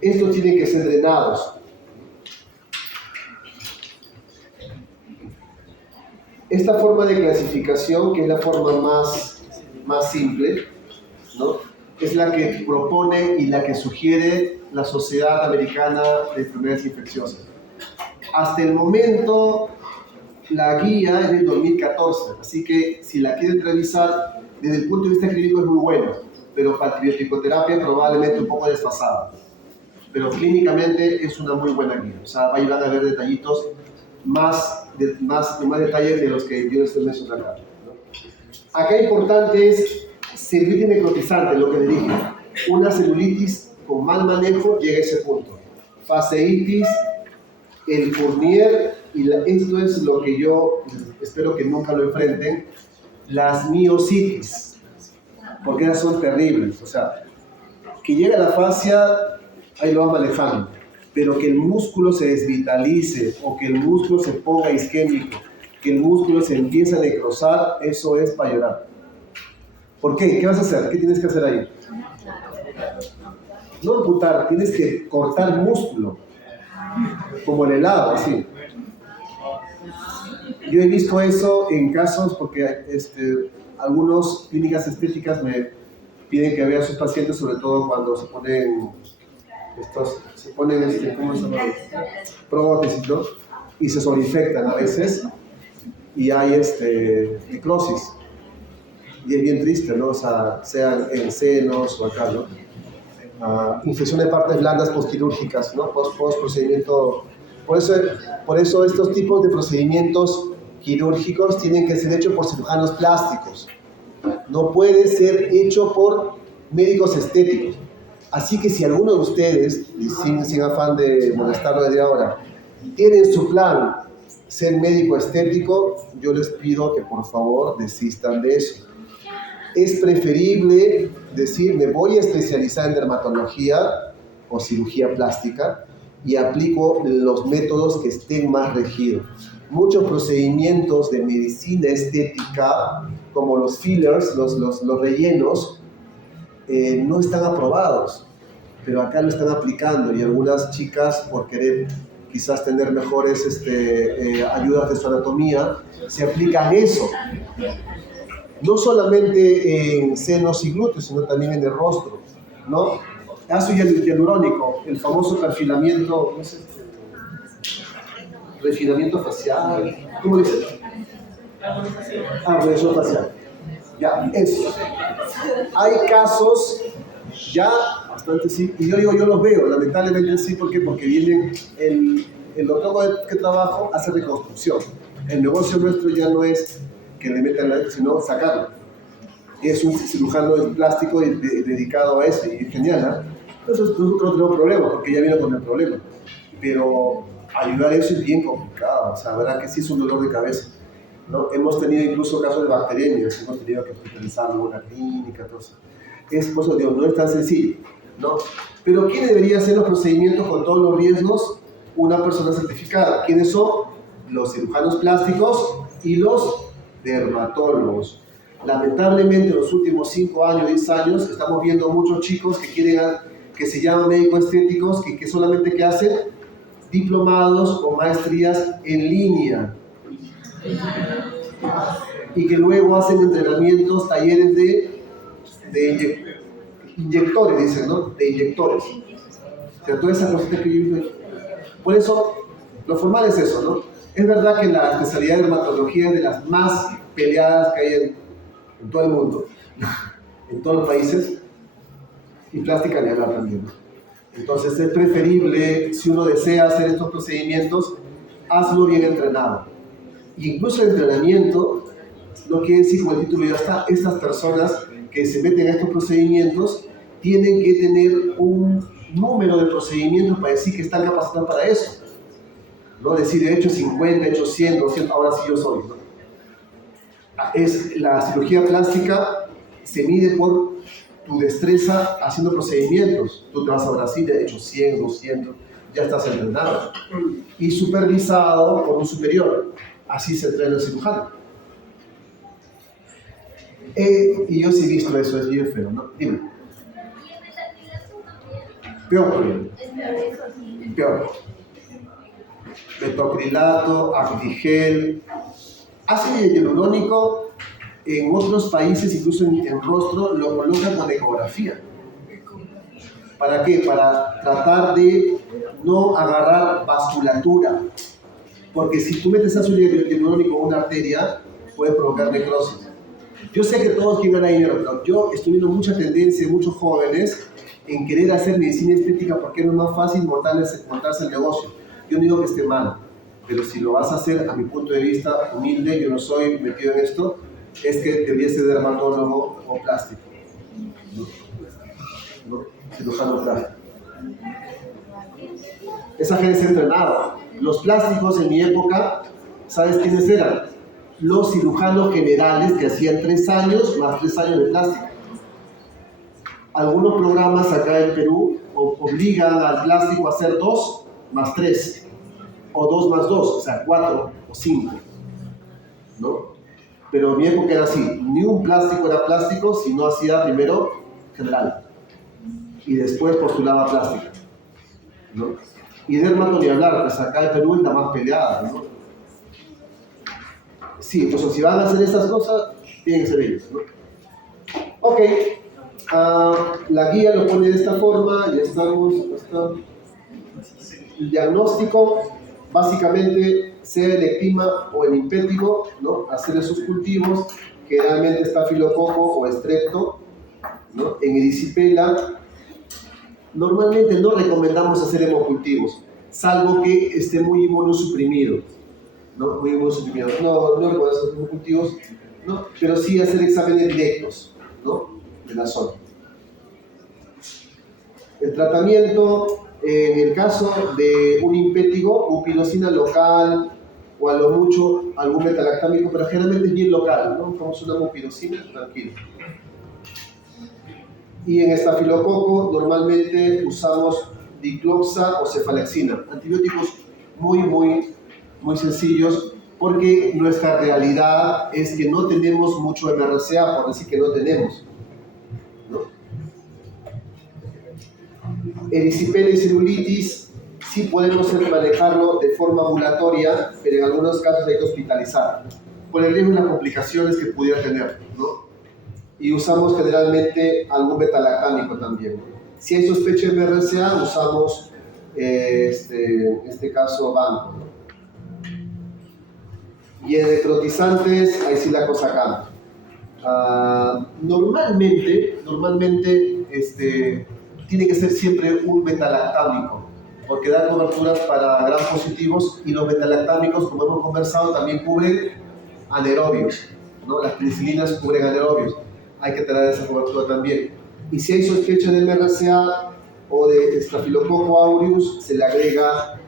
Estos tienen que ser drenados. Esta forma de clasificación, que es la forma más simple, ¿no? Es la que propone y la que sugiere la Sociedad Americana de Enfermedades Infecciosas. Hasta el momento, la guía es del 2014, así que si la quieren revisar, desde el punto de vista clínico es muy bueno, pero para antibiótico-terapia probablemente un poco desfasada. Pero clínicamente es una muy buena guía. O sea, ahí van a ver detallitos, más detalles de los que yo les estoy mencionando acá, ¿no? Acá importante es celulitis necrotizante, lo que le dije. Una celulitis con mal manejo llega a ese punto. Faseitis, el Fournier, y esto es lo que yo espero que nunca lo enfrenten, las miositis, porque esas son terribles. O sea, que llega a la fascia, ahí lo va manejando, pero que el músculo se desvitalice o que el músculo se ponga isquémico, que el músculo se empiece a necrosar, eso es para llorar. ¿Por qué? ¿Qué vas a hacer? ¿Qué tienes que hacer ahí? No amputar, tienes que cortar músculo, como el helado, así. Yo he visto eso en casos porque algunas clínicas estéticas me piden que vea a sus pacientes, sobre todo cuando se ponen ¿cómo se llama? Prótesis, ¿no? Y se sobreinfectan a veces y hay necrosis. Y es bien triste, ¿no? O sea, sean en senos o acá, ¿no? Infección de partes blandas postquirúrgicas, ¿no? Post procedimiento. Por eso estos tipos de procedimientos quirúrgicos tienen que ser hechos por cirujanos plásticos. No puede ser hecho por médicos estéticos. Así que si alguno de ustedes, sin afán de molestarlo desde ahora, tienen su plan ser médico estético, yo les pido que por favor desistan de eso. Es preferible decir, me voy a especializar en dermatología o cirugía plástica y aplico los métodos que estén más regidos. Muchos procedimientos de medicina estética, como los fillers, los rellenos, no están aprobados, pero acá lo están aplicando, y algunas chicas, por querer quizás tener mejores ayudas de su anatomía, se aplica en eso. No solamente en senos y glúteos, sino también en el rostro, ¿no? Ácido hialurónico, el famoso perfilamiento, ¿no es refinamiento facial, ¿cómo dice? Reducción facial. Ya, eso. Hay casos ya bastante sí, y yo digo, yo los veo, lamentablemente sí, ¿por qué? Porque vienen, el doctor que trabajo hace reconstrucción. El negocio nuestro ya no es que le metan la sino sacarlo. Es un cirujano plástico dedicado a eso, y es genial, ¿eh? Entonces nosotros no tenemos problema, porque ya vino con el problema. Pero ayudar a eso es bien complicado, o sea, la verdad que sí es un dolor de cabeza, ¿no? Hemos tenido incluso casos de bacteriemias, hemos tenido que hospitalizarlo en una clínica, todo eso. Es, por eso digo, no es tan sencillo, ¿no? Pero ¿quién debería hacer los procedimientos con todos los riesgos? Una persona certificada. ¿Quiénes son? Los cirujanos plásticos y los dermatólogos. Lamentablemente en los últimos 5 años, 10 años, estamos viendo muchos chicos que se llaman médicos estéticos, que solamente que hacen diplomados o maestrías en línea y que luego hacen entrenamientos, talleres de inyectores, dicen, ¿no? De inyectores. O sea, todas esas cositas que yo digo. Por eso, lo formal es eso, ¿no? Es verdad que la especialidad de dermatología es de las más peleadas que hay en todo el mundo, en todos los países, y plástica ni hablar también, ¿no? Entonces es preferible, si uno desea hacer estos procedimientos, hazlo bien entrenado. Y incluso el entrenamiento no quiere decir, como el título ya está, estas personas que se meten a estos procedimientos tienen que tener un número de procedimientos para decir que están capacitados para eso. No decir, he hecho 50, he hecho 100, 200, ahora sí yo soy, ¿no? La cirugía plástica se mide por tu destreza haciendo procedimientos. Tú te vas a Brasil, he hecho 100, 200, ya estás entrenado. Y supervisado por un superior. Así se entrena el cirujano. Y yo sí he visto eso, es bien feo, ¿no? Dime. Peor. Peor. Metocrilato, actigel. Ácido hialurónico en otros países, incluso en rostro, lo colocan con ecografía. ¿Para qué? Para tratar de no agarrar vasculatura. Porque si tú metes ácido hialurónico en una arteria, puede provocar necrosis. Yo sé que todos quieren ganar dinero, pero yo estoy viendo mucha tendencia en muchos jóvenes en querer hacer medicina estética porque es más fácil montarse el negocio. Yo no digo que esté mal, pero si lo vas a hacer, a mi punto de vista humilde, yo no soy metido en esto, es que deberías ser dermatólogo o plástico. ¿No? Cirujano plástico. Esa gente se ha entrenado. Los plásticos en mi época, ¿sabes quiénes eran? Los cirujanos generales que hacían 3 años más 3 años de plástica. Algunos programas acá en Perú obligan al plástico a hacer 2 más 3, o 2 más 2, o sea, 4 o 5, ¿no? Pero en mi época era así, ni un plástico era plástico si no hacía primero general, y después postulaba plástica, ¿no? Y dermato ni hablar, pues acá en Perú es la más peleada, ¿no? Sí, entonces si van a hacer estas cosas, tienen que ser ellos, ¿no? Ok, la guía lo pone de esta forma, ya estamos, el diagnóstico, básicamente, sea el ectima o el impétigo, ¿no? Hacer esos cultivos, generalmente estafilococo o estrepto, ¿no? En erisipela, normalmente no recomendamos hacer hemocultivos, salvo que esté muy inmunosuprimido, ¿no? Muy inmunosuprimido. No recomendamos hacer hemocultivos, ¿no? Pero sí hacer exámenes directos, ¿no? De la zona. El tratamiento, en el caso de un impétigo, upilocina local o a lo mucho algún metalactámico, pero generalmente es bien local, ¿no? Como una upilocina, tranquilo. Y en estafilococo normalmente usamos dicloxa o cefalexina, antibióticos muy sencillos, porque nuestra realidad es que no tenemos mucho MRCA, por decir que no tenemos, ¿no? Erisipela y celulitis sí podemos manejarlo de forma ambulatoria, pero en algunos casos hay que hospitalizar, por el riesgo de las complicaciones que pudiera tener, ¿no? Y usamos generalmente algún betalactámico también. Si hay sospecha de MRSA, usamos, en este caso, banco. Y en necrotizantes, ahí sí la cosa cambia. Normalmente tiene que ser siempre un betalactámico, porque da coberturas para gram positivos y los betalactámicos, como hemos conversado, también cubren anaerobios, ¿no? Las penicilinas cubren anaerobios. Hay que tener esa cobertura también. Y si hay sospecha de MRSA o de Staphylococcus aureus, se le agrega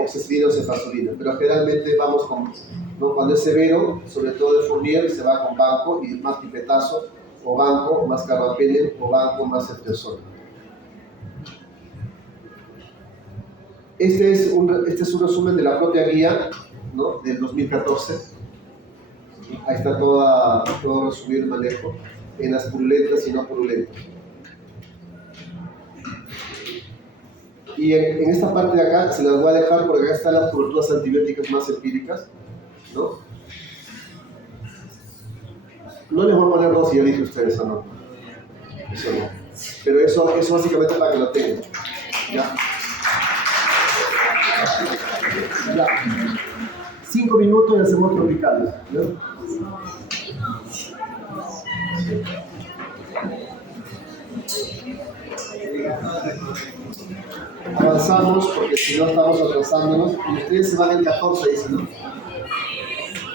oxacilina o cefazolina. Pero generalmente vamos con, ¿no? Cuando es severo, sobre todo de Fournier, se va con banco y más pipetazo, o banco más carbapenem, o banco más ceftriaxona. Este es un resumen de la propia guía, ¿no? Del 2014. Ahí está todo resumido el manejo en las purulentas y no purulentas. Y en esta parte de acá se las voy a dejar porque acá están las coberturas antibióticas más empíricas, ¿no? No les voy a poner dos, si ya dije ustedes o no. Eso no. Pero eso básicamente para que lo tengan. ¿Ya? Ya. 5 minutos y hacemos tropicales, ¿no? Avanzamos porque si no estamos atrasándonos y ustedes se van el 14, dicen, ¿no?